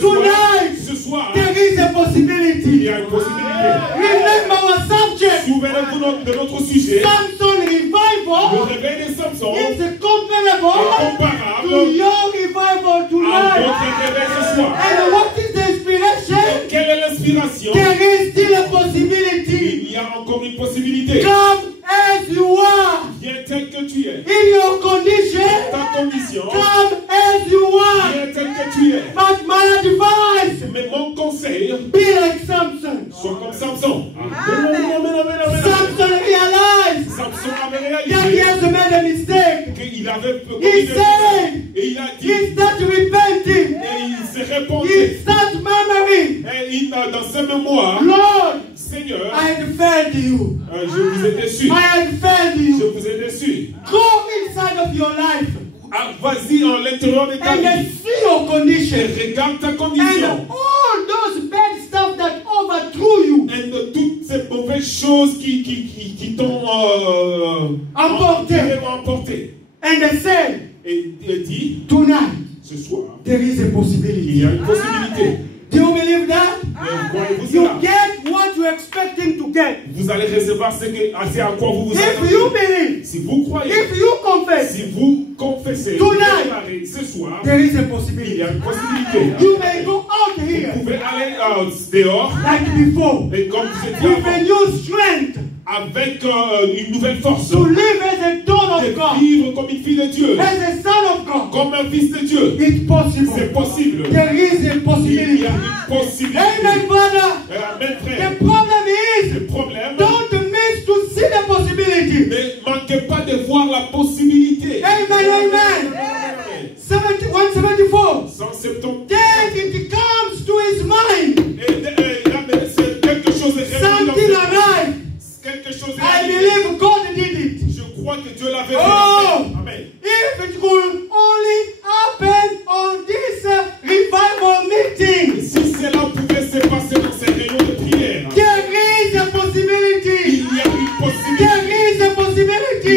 Tonight, ce soir, there is a il possibility. y a une possibilité. Remember our subject. Souvenez-vous de notre sujet. Samson Le revival réveil de Samson is est comparable comparable to your revival à tonight. votre réveil ce soir. And what is the inspiration? Quelle est l'inspiration? There is still a possibility. Il y a encore une possibilité. Come as you are. Viens tel que tu es. In your condition, Ta condition. come as you are. Viens tel que tu es. But my advice, Mais mon conseil, be like Samson. sois comme Samson. Samson realized Samson avait that he réalisé has made a mistake. qu'il avait commis He une erreur. said, Et il a dit, he started repenting. et il s'est répandu. He started murmuring, Et dans ses mémoires, Lord, Seigneur, I had failed you. je vous ai déçu. I had failed Je you. vous ai déçu. Go inside of your life Ah, vas-y en l'intérieur de ta and then vie. see your condition. Et regarde ta And condition. all those bad stuff that overthrew you. Et de toutes ces mauvaises choses qui t'ont emporté. And they said, Et dit, tonight, ce soir, there is a il possibility. y a une possibilité. Do you believe that? Croyez-vous You cela? get what you're expecting to get. Vous allez recevoir c'est à quoi vous vous If you attendez. believe, Si vous croyez, if you confess, si vous confessez, Tonight. vous déclarez ce soir, there is a il possibility. y a une possibilité. You may go out Vous here pouvez aller dehors like before et comme vous étiez with a avant, new strength avec une nouvelle force, to live as a daughter of God, de vivre comme une fille de Dieu, as a son of God. comme un fils de Dieu. It's possible. C'est possible. There is a Il y possibility. a une possibilité. Amen, brother. Amen, The frère. problem is, Le problème, don't miss to see the possibility. ne manquez pas de voir la possibilité. Amen, amen. 174. 170. Then it comes to his mind. Et là, c'est quelque chose est révélé dans Something cette- arrived. quelque chose est I révélé. believe God did it. Je crois que Dieu l'avait Oh! fait. Amen. If it could only happen on this revival meeting, Si cela pouvait se passer dans ces réunions de prière, there is a il possibility. y a une possibilité. There is a possibility.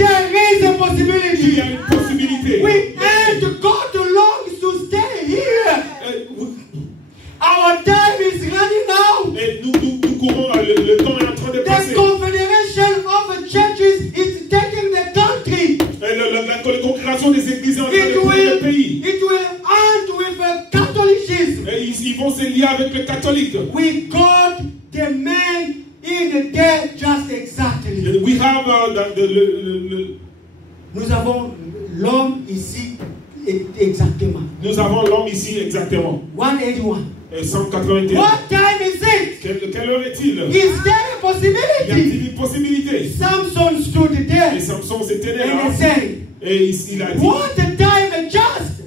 There is a Il y a possibility. une possibilité. And God longs to stay here. Our time is running out. Et nous courons, le temps est en train de The passer. Confederation of Churches is taking the country. La congrégation des églises est en train de prendre le pays. It will end with Catholicism. Et ils vont se lier avec les catholiques. We got the man in there just exactly. We have Nous avons l'homme ici exactement. Nous avons l'homme ici exactement. 181. 181. What time is it? Quelle heure est-il? Is there a Y a-t-il possibility? une possibilité? Samson stood there Et Samson s'était là. and said, Et il a dit, what a time just?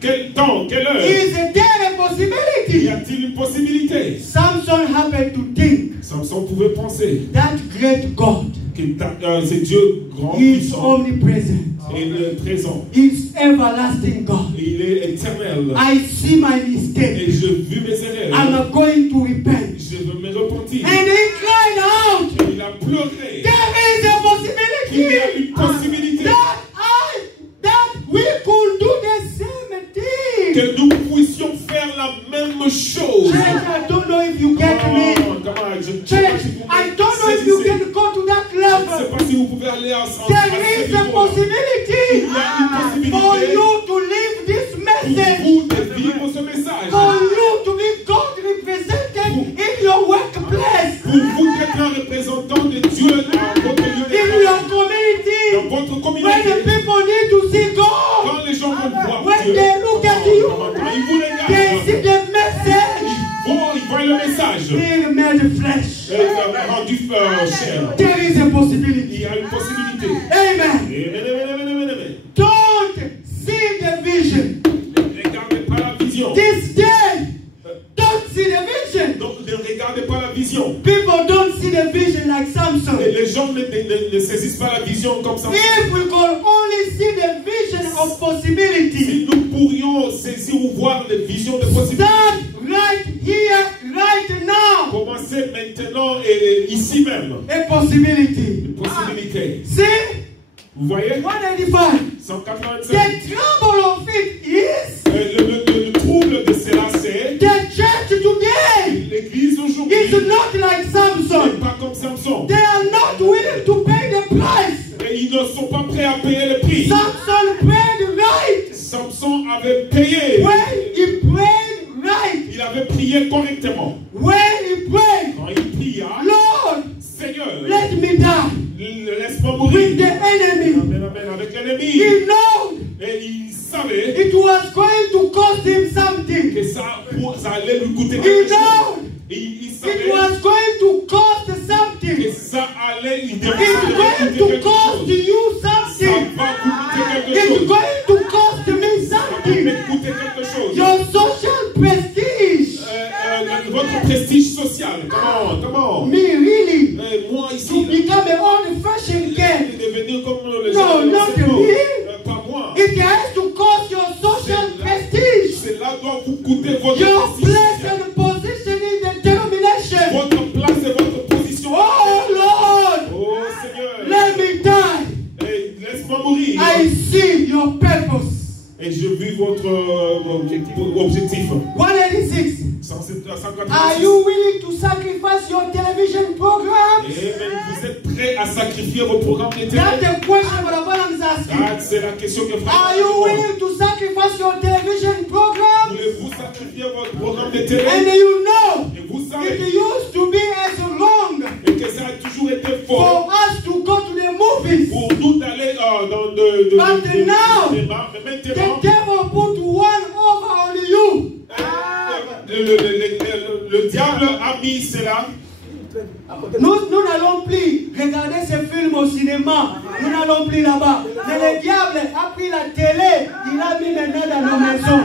quel temps, quelle heure? Is there a Y possibility? a-t-il une possibilité? Samson happened to think Samson pouvait penser that great God que c'est Dieu grand, is puissant omnipresent. et présent. Is everlasting God. Et il est éternel. I see my Et mistake. j'ai vu mes erreurs. I'm going to repent. Je veux me repentir. And he cried out, Et il a pleuré. there is a possibility Il y a une possibilité that we could do the same thing. que nous puissions faire la même chose. Church, I don't know if you get me. Church, I don't know if you can go to that Je ne sais level. pas si vous pouvez aller à There is a possibility for you to live this pour message, vous de vivre ce message. for you to be God represented in your workplace, Pour vous d'être un représentant de Dieu dans votre lieu de in your travail, dans community, votre when communauté. the people need to see God. Quand les gens veulent voir When Dieu, they look at you, quand ils vous they regardent, see the message ils voient le message. being made flesh. Et il a rendu chair. There is a Il possibility. y a une possibilité. Amen. Don't see the vision. Ne regardez pas la vision. This day, don't see the vision. Donc ne regardez pas la vision. People don't see the vision like Samson. Et les gens ne saisissent pas la vision comme ça. If we could only see the vision of possibility, Si nous pourrions saisir ou voir les visions de possibilités, start right here, right now. commencer maintenant et ici même. A possibility. Une possibilité. See? Vous voyez? 185. 185. The trouble of it is Le trouble de cela, c'est the church today l'église aujourd'hui is not like n'est Samson. pas comme Samson. They are not willing to pay the price. Et ils ne sont pas prêts à payer le prix. Samson prayed right. Samson avait payé. When he prayed right. Il avait prié correctement. When he prayed, Quand il pria, Lord, Seigneur, let me die laisse-moi with mourir. the enemy. Amen, amen, avec l'ennemi. He knew Et il savait it was going to cost him something. que ça allait lui coûter He quelque chose. knew Il it savait was going to cost que something. ça allait lui It's coûter going to quelque cost chose. you Ça something. va vous coûter quelque It's chose. going to cost me Ça va something. me coûter quelque chose. Your social prestige. Votre prestige social. Comment? Me really. Moi To ici, become an old-fashioned girl. devenir comme les No, gens. not c'est bon. me. Pas moi. It has to cost your social prestige. Cela doit vous coûter votre Your prestige place social. and position in the denomination. Votre place et votre position. Oh Lord, Oh Seigneur. let me die. Hey, laisse-moi mourir. I see your purpose. Et je vis votre objectif. 186. 186. Are you willing to sacrifice your television programs? Vous êtes prêt à sacrifier vos programmes de télé? That's the question Brother Branham is asking. C'est la question que frère. Are you willing to sacrifice your television programs? Voulez-vous sacrifier votre programme de télé? And you know, Et vous it savez used to be as long et que ça a toujours été for fort us to go to the movies. pour nous d'aller dans But now, débat. Mais the maintenant, devil put one over on you. le diable a mis cela. Nous n'allons plus regarder ce film au cinéma. Nous n'allons plus là-bas. Mais le diable a pris la télé. Il a mis maintenant dans nos maisons.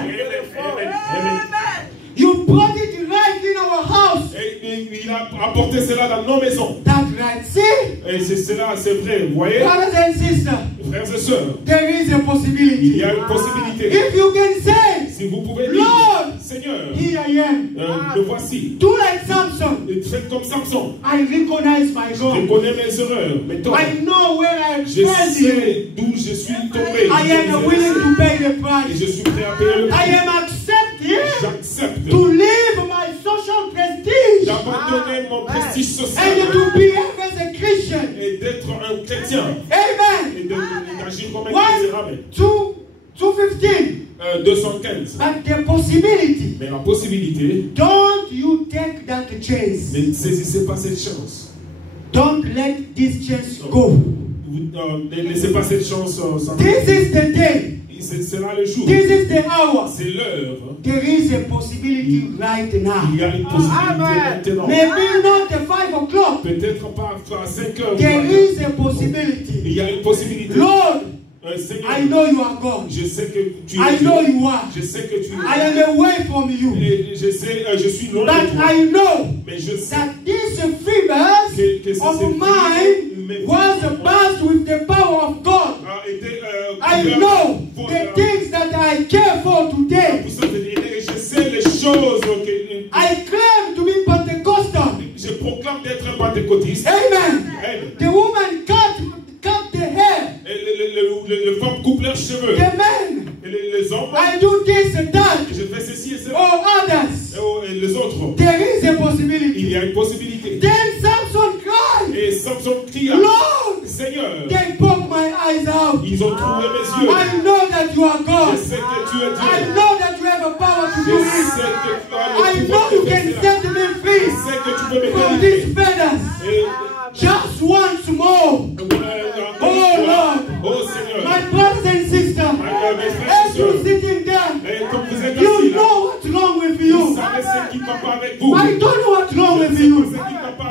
You brought it right in our house. Et il a apporté cela dans nos maisons. That's right. See? Et c'est cela, c'est vrai. Vous voyez, Brothers and sisters, frères et sœurs, there is a il possibility. y a une possibilité. If you can say, Si vous pouvez dire, Lord, Seigneur, here I am. me voici. Do like Samson. Et faites comme Samson. I recognize my Je God. connais mes erreurs, mes torts. I know where I Je failed you. sais d'où je suis tombé. I am willing to pay the Et price. je suis prêt à payer le I prix. am accepting J'accepte to leave my social prestige d'abandonner mon prestige and social to behave as a Christian. et d'être un chrétien Amen. et d'agir comme un chrétien. Amen. 2:15. 215. But the possibility, Mais la possibilité, don't you take that chance. ne saisissez pas cette chance. Don't let this chance go. Ne laissez pas cette chance s'en aller. This is the day. C'est là le jour. This is the hour. C'est l'heure. There is a possibility right Il now. y a une possibilité maintenant. Maybe not at 5 o'clock. Peut-être pas à 5 heures. There is a Il possibility. y a une possibilité. Lord, Seigneur, I know you are God. je sais que tu I es Dieu. know you are. Je sais que tu I es am away from you. Et je sais, je suis loin But de toi. I know Mais je sais that these fibers que of ces mine was buzzed with the power of God. a été I know the things that I care for today. Et je sais les choses que I claim to be Pentecostal. je proclame d'être un pentecôtiste. Amen. Amen. The woman cut the hair. Et les femmes coupent leurs cheveux. The men, Et les hommes, I do this and that. je fais ceci et cela. Or others. Et les autres, There is a il possibility. y a une possibilité. Then Samson cried, Et Samson cria, Lord, Seigneur, they poke my eyes out. ils ont trouvé mes yeux. I know that you are Je God. sais que tu es I Dieu. know that you have a power to Je do sais it. que tu as I le know pouvoir you de faire can cela. set me Je free sais que tu peux me from délivrer. these feathers. Et Just once more. Oh Lord, oh Seigneur, my brothers and sisters, mes frères et as you sœurs, sitting there, et comme vous êtes assis you là, know what's wrong with vous you. savez ce qui ne va pas avec vous. I don't know what's wrong with you.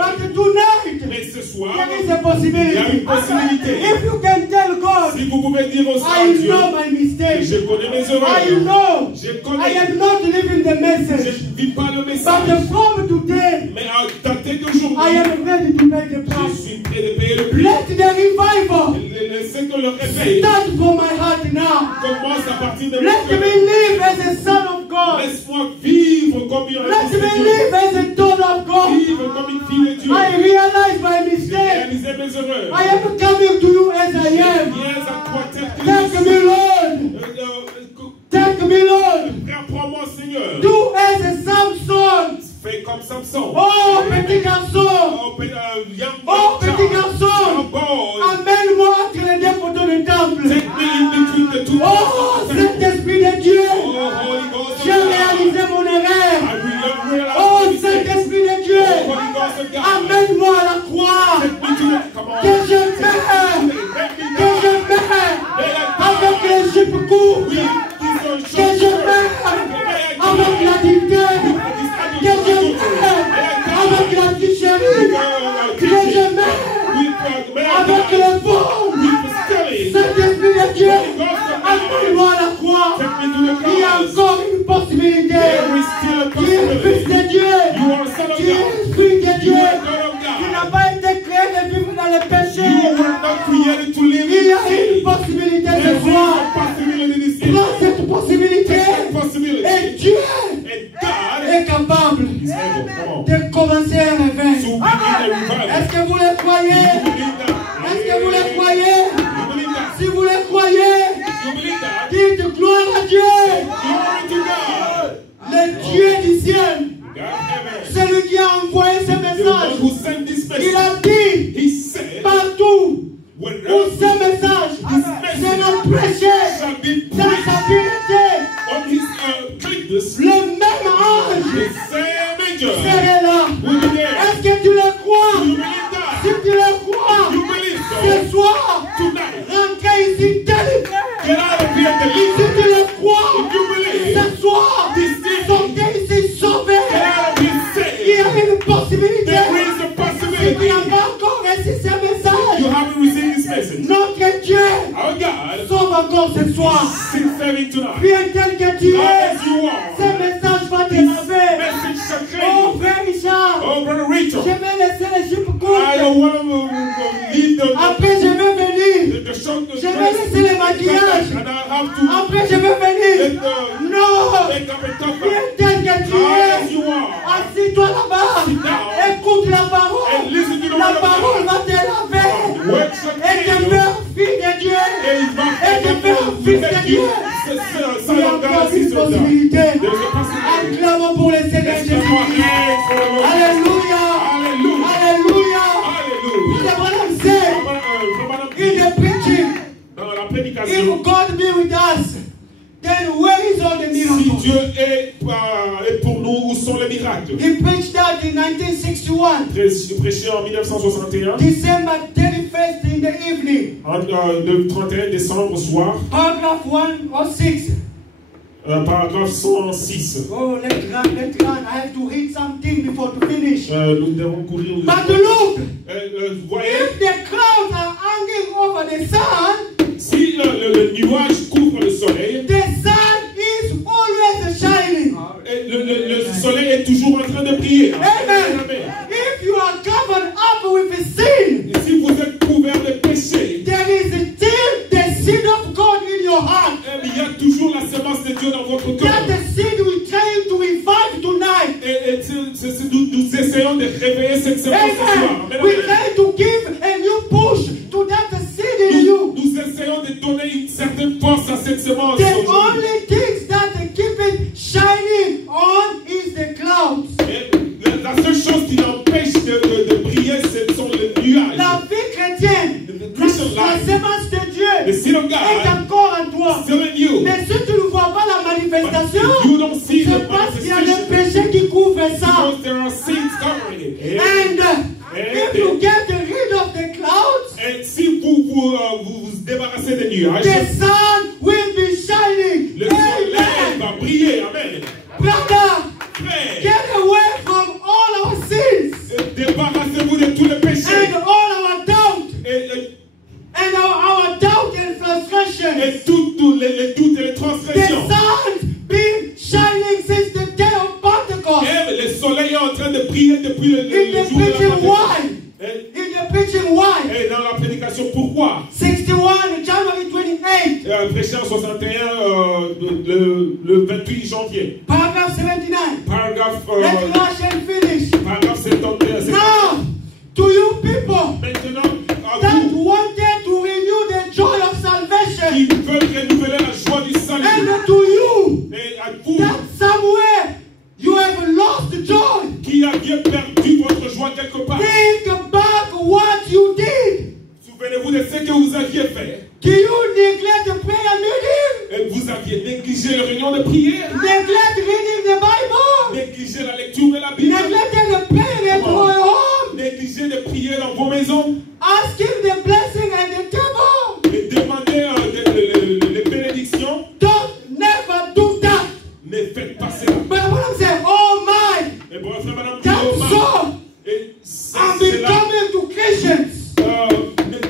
But tonight, Mais ce soir, there is a il y a une possibility. possibilité. If you can tell God, Si vous pouvez dire au I Seigneur Dieu, know my mistakes. je connais mes I erreurs, know je I connais, am not living the je message. ne vis pas le But message. from today, Mais à dater I d'aujourd'hui, am ready to pay the je price. suis prêt de payer le prix. Let the revival Laissez que le réveil start from my heart now. commence à partir de Let mon me cœur. live as a son of God. Laisse-moi vivre comme un Let fils de me Dieu. live as a daughter of God. Vivre comme une fille de Dieu. I realize my J'ai mistake. réalisé mes erreurs. I am coming to you as I am. Viens à toi tel que Take je suis. me, Lord. Take me, Lord. Apprends-moi, Seigneur. Do as a Samson. Fais comme Samson. Oh, petit garçon. Oh, petit garçon. Amène-moi entre les deux poteaux de temple. Take me in between the two. Oh, Saint-Esprit de Dieu. Oh, Holy Ghost of J'ai God. réalisé mon erreur. I realize Oh, my mistake. Saint-Esprit de Dieu. Oh, Holy Ghost of God. Amène-moi à la croix. Take me to the, come on. Que je meurs. Que je meurs. Avec les jupes courtes. Que je meurs. Avec la dignité. Que je meurs. Avec la tricherie. Que je meurs. Avec le vol. Saint-Esprit de Dieu. Amène-moi à la croix. Il y a encore une possibilité. Tu es fils de Dieu. Tu es fils de Dieu. Tu n'as pas été créé de vivre dans le péché. Il y a une possibilité ce soir. Prends cette possibilité. Et Dieu est capable de commencer un réveil. Est-ce que vous le croyez? Est-ce que vous le croyez? Si vous le croyez, dites gloire à Dieu. Le Dieu du ciel, celui qui a envoyé ce message, il a dit partout où ce message sera prêché dans sa pureté, le même ange serait là. Est-ce que tu le crois? Si tu le crois, ce soir, rentrez ici délivré. Si tu le crois, ce soir, sortez ici sauvé. Il y a une possibilité. Si tu n'as pas encore reçu ce message, notre Dieu sauve encore ce soir. Viens tel que tu es. Ce message va te laver. Oh, frère Richard, je vais laisser les jupes courtes. Après, je vais venir. Je vais laisser les maquillages. Après, je vais venir. Non. Viens tel Assis-toi là-bas. Écoute la parole. And listen to the La word of parole God. va te laver. Words shall Et te clean you. faire fille de Dieu. Et il va Et te faire fils de Dieu. Ça Il y a encore une possibilité. Acclamons pour le Seigneur Jésus. Alléluia. Alléluia. The Branham said in the preaching, Dans la prédication, if God be with us, then where is all the si miracles? Dieu est pour nous, où sont les miracles? He preached that in 1961, Prêché en 1961, December 31st in the evening, le 31 décembre soir, paragraph 106. paragraphe 106. Oh, let's run. I have to read something before to finish. Nous devons courir. But look, Vous voyez, if the clouds are hanging over the sun, si le nuage couvre le soleil, the sun is always shining. le soleil est toujours en train de briller. Amen. If you are covered up with sin, Et si vous êtes couvert de péché, there is still the seed of God in your heart. il y a toujours la semence de Dieu dans votre cœur. That the seed we trying to revive tonight. Et nous essayons de réveiller cette semence ce soir. Amen. We try to give a new push to that seed in you. Nous essayons de donner une certaine force à cette semence. The aujourd'hui. only things that keep it shining on is the clouds. Et la seule chose qui l'empêche de briller, ce sont les nuages. La vie chrétienne, la semence de The Dieu seed of est God encore en toi. still in you. Mais si tu ne vois pas la manifestation, You don't see the c'est parce qu'il y a manifestation. le péché qui couvre ça. Because there are seeds covering it. And if you get rid of the clouds, Et si vous débarrassez des nuages, the sun will be shining. le soleil Amen. va briller. Amen. Brother, Frère, get away from all our sins débarrassez-vous de tous les péchés. and all our doubt Et our doubt and frustration. tous les doutes et les The transgressions. sun's been shining since the day of Pentecost. Et le soleil est en train de briller depuis le In jour the de la preaching, why? Pentecôte. In the preaching, why? Et dans la prédication, pourquoi? 61, January 28, Prêché en 61, le 28 janvier. paragraph 79. Paragraphe, Let's rush and finish. paragraphe 71. Now, to you people Maintenant, à that vous wanted to renew the joy of qui salvation, veulent renouveler la joie du salut. and to you Et à vous that somewhere you have lost joy, qui aviez perdu votre joie quelque part. think back what you did. Souvenez-vous de ce que vous aviez fait. Do you neglect the prayer meeting? Et vous aviez négligé les réunions de prière. Neglect reading the Bible? Négligé la lecture de la Bible. Neglected the prayer at your home? Négligé de prier dans vos maisons. Asking the blessing at the table? Et demandez les bénédictions. Don't never do that. Ne faites pas cela. But I want to say, oh my, Et bon, frère, madame, that's so. et I'm c'est là. becoming to Christians. Ne-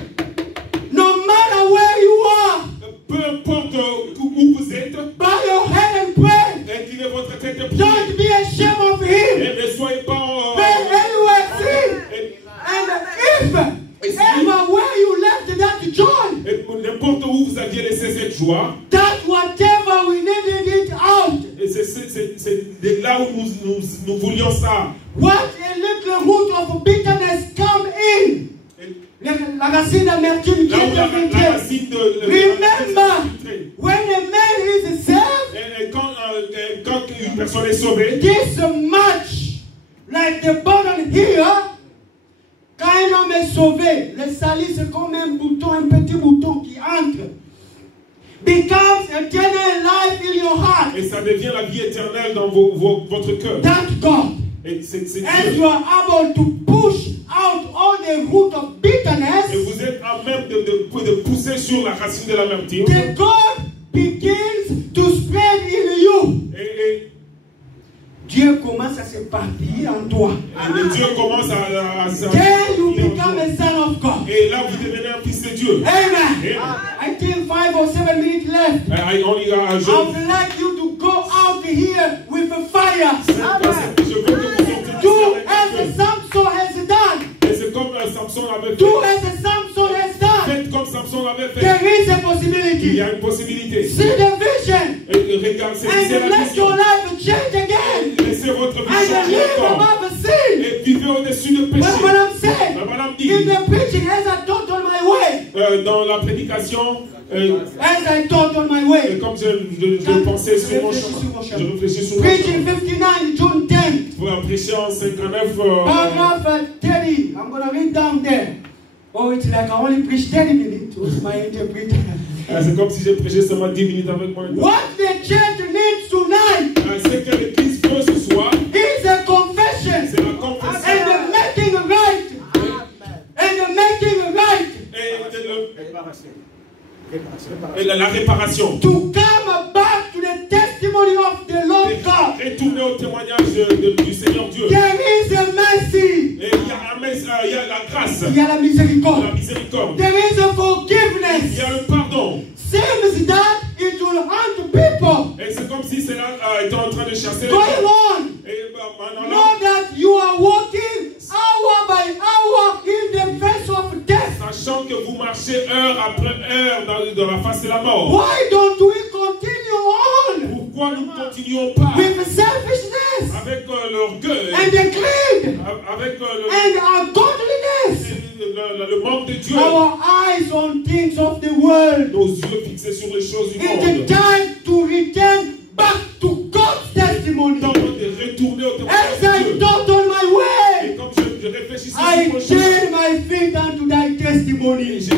No matter where you are, Peu importe où vous êtes, bow your head and pray. inclinez votre tête et priez. Don't be ashamed of him. Et ne soyez pas Pray anywhere, see. et And if ever where you left that joy, n'importe où vous aviez laissé cette joie, that whatever we needed it out. et c'est de là où nous voulions ça. What a little root of bitterness come in. Et La racine d'amertume qui là où est la infiltrée. racine de Remember, when a man is saved, et quand une personne est sauvée, this much, like the button here, quand un homme est sauvé, le salut c'est comme un bouton, un petit bouton qui entre. Becomes eternal life in your heart. et ça devient la vie éternelle dans votre cœur. That God. Et c'est And Dieu. you are able to push out all the root of Et bitterness. vous êtes à même de pousser sur la racine de l'amertume. The God begins to spread in you. Et Dieu commence à s'éparpiller en toi. Dieu commence à Then you become a son of God. Et là, vous devenez un fils de Dieu. Amen. I think 5 or 7 minutes left. I would like you to go out here with a fire. je veux que vous sortiez Do d'ici as avec Samson has done. Et c'est comme Samson avait fait. Do as Samson has done. Faites comme Samson avait fait. There is a Il possibility. y a une possibilité. See the vision. Et regarde, c'est And la let your vision. life change again. Laissez votre vie and changer live encore. above sin. Et vivez au-dessus de péché. What I'm saying, Madame dit, in the preaching, as I taught on my way, dans la prédication, as I taught on my way, comme je pensais sur mon chemin, je réfléchis sur mon preaching chemin. 59, June 10th, Pour prêcher en 59, paragraph 30. I'm going to read down there. Oh, it's like I only preached 30 minutes with my interpreter. c'est comme si j'ai prêché seulement 10 minutes avec moi. What the church needs tonight Ce que l'église veut ce soir, is a confession c'est la confession and the making right. And the making right et la réparation. to come back to the testimony of the Lord God. Retourner au témoignage du Seigneur Dieu. There is a mercy. Et il y a la grâce, Il y a la miséricorde. la miséricorde. There is a Il forgiveness. y a le pardon. Seems that it will hunt people Et c'est comme si cela était en train de chasser les going gens. on. Et maintenant, Know that you are walking hour by hour in the face of death. sachant que vous marchez heure après heure dans la face de la mort. Why don't we continue on Pourquoi nous ne continuons pas with selfishness avec l'orgueil, and the greed avec and ungodliness? le manque de Dieu, Our eyes on things of the world. nos yeux fixés sur les choses du It's monde. the time to return back to God's testimony. Temps de retourner au As témoignage I de Dieu. taught on my Et way, comme je réfléchissais I sur mon chemin, turn my feet unto thy testimony. je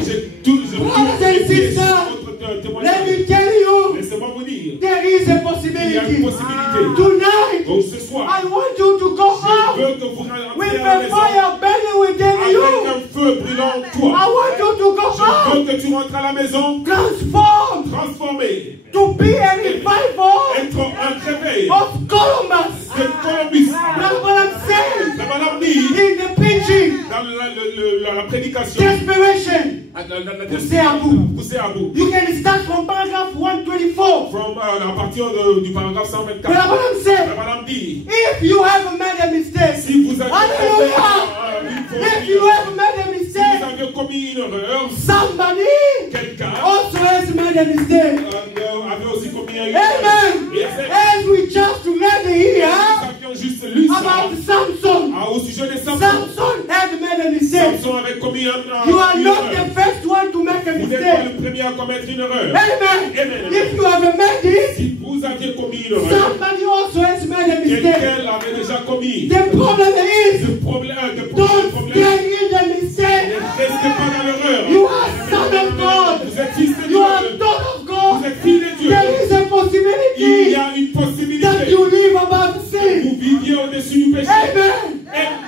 Brothers and sisters, votre Let témoignage. me tell you, Laissez-moi vous dire, there is a il y a une possibility. possibilité. Tonight, Donc ce soir, I want you to go je out veux que vous with rentrez à la a maison fire burning within avec you. un feu brûlant en I toi. want you to go Je out, veux que tu rentres à la maison transformed transformé, to be a revival être un réveil of Columbus. de Columbus. That's what I'm saying. La madame dit In the preaching, dans la prédication, desperation, poussez à bout. Poussez à bout. you can start from paragraph 124. À partir du paragraphe But 124. what I'm La saying, madame dit, if you have made a mistake, si vous avez if you have made a si vous mistake, avez commis une erreur, somebody quelqu'un also has made a mistake. avait aussi commis une Amen. erreur. As we just read Nous here avions juste lu ça about Samson. au sujet de Samson. Samson had made a mistake. Samson avait commis You are une not erreur. the first one to make a Vous n'êtes pas mistake. le premier à commettre une erreur. Amen. If you have made it, Si vous aviez commis une erreur, somebody also has made a mistake. quelqu'un l'avait déjà commis. The problem is, Le problème, don't stay in the ne mistake. restez pas dans l'erreur. You are son of God. Vous êtes fils de You are Dieu. daughter of Vous God. êtes fils de Dieu. There is a Il possibility y a une that possibilité. you live above sin. Vous viviez au-dessus du péché. Amen.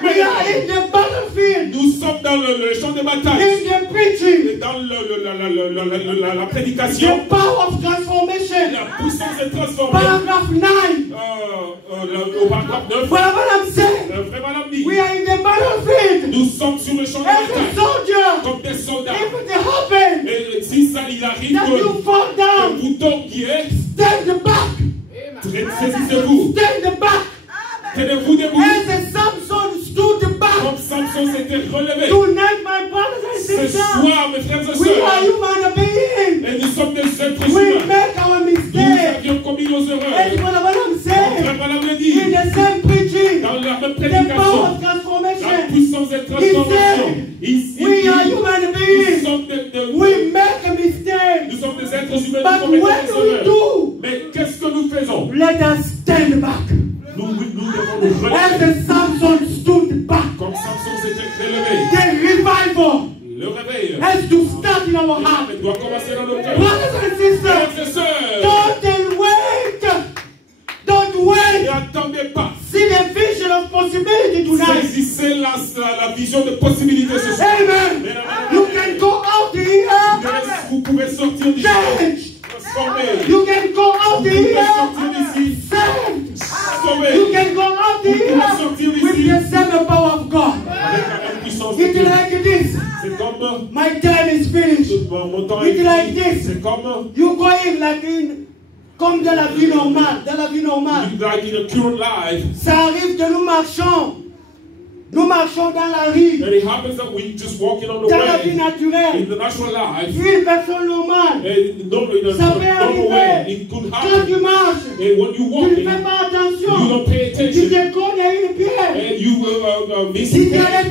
We are in the battlefield, Nous sommes dans le champ de bataille. in the preaching, Et dans la prédication, the power of transformation. la puissance est transformée. Paragraph 9. Au paragraphe 9, What I'm saying, vraiment l'homme dit, we are in the battlefield nous sommes sur le champ de as a bataille soldier. comme des soldats. If it happens Et si ça il arrive that you fall que down, vous tombiez, stand back. saisissez-vous. Stand back. Tenez-vous debout. As a Samson stood back. Comme Samson s'était relevé. Tonight, my brothers and Ce sisters, soir, mes frères et we are sœurs, human beings. et nous sommes des êtres We humains. make our Nous mistakes. avions commis nos That's erreurs. what I'm saying. Frère Madame le In dit, the same preaching, dans la même the power prédication, of la transformation. puissance de transformation. Ici, We are human nous beings. sommes We make a mistake. nous sommes des êtres humains But qui commettent what des do we erreurs. do? Mais qu'est-ce que nous faisons? Let us stand back. Nous devons nous As relever. the Samson stood back. Comme Samson s'était relevé. The revival Le réveil has to start in our heart. doit commencer dans nos cœurs. Brothers and sisters, Frères et sœurs, don't wait. Don't wait. n'attendez pas. See the vision of possibility tonight. Saisissez la vision de possibilité ce soir. Amen. You can go out here. Vous pouvez sortir d'ici. Change. Transformé. You can go out Vous pouvez here. sortir d'ici. Saved. Transformé. You can go out here with the same power of God. Avec la puissance de It's Dieu. like this. C'est comme My time is finished. mon temps It's est like fini. this. C'est comme You go in like in, comme dans la vie normale. Dans la vie normale. like in a current life. Ça arrive que nous marchons. Nous marchons dans la rue. And it happens that we just walking on the Dans la vie way naturelle. in the natural life. Une personne normale. And normally in a Ça peut normal way, arriver. it could Quand happen. tu marches, And when you tu walk, ne you fais pas attention. don't pay Tu attention. te vie Si tu as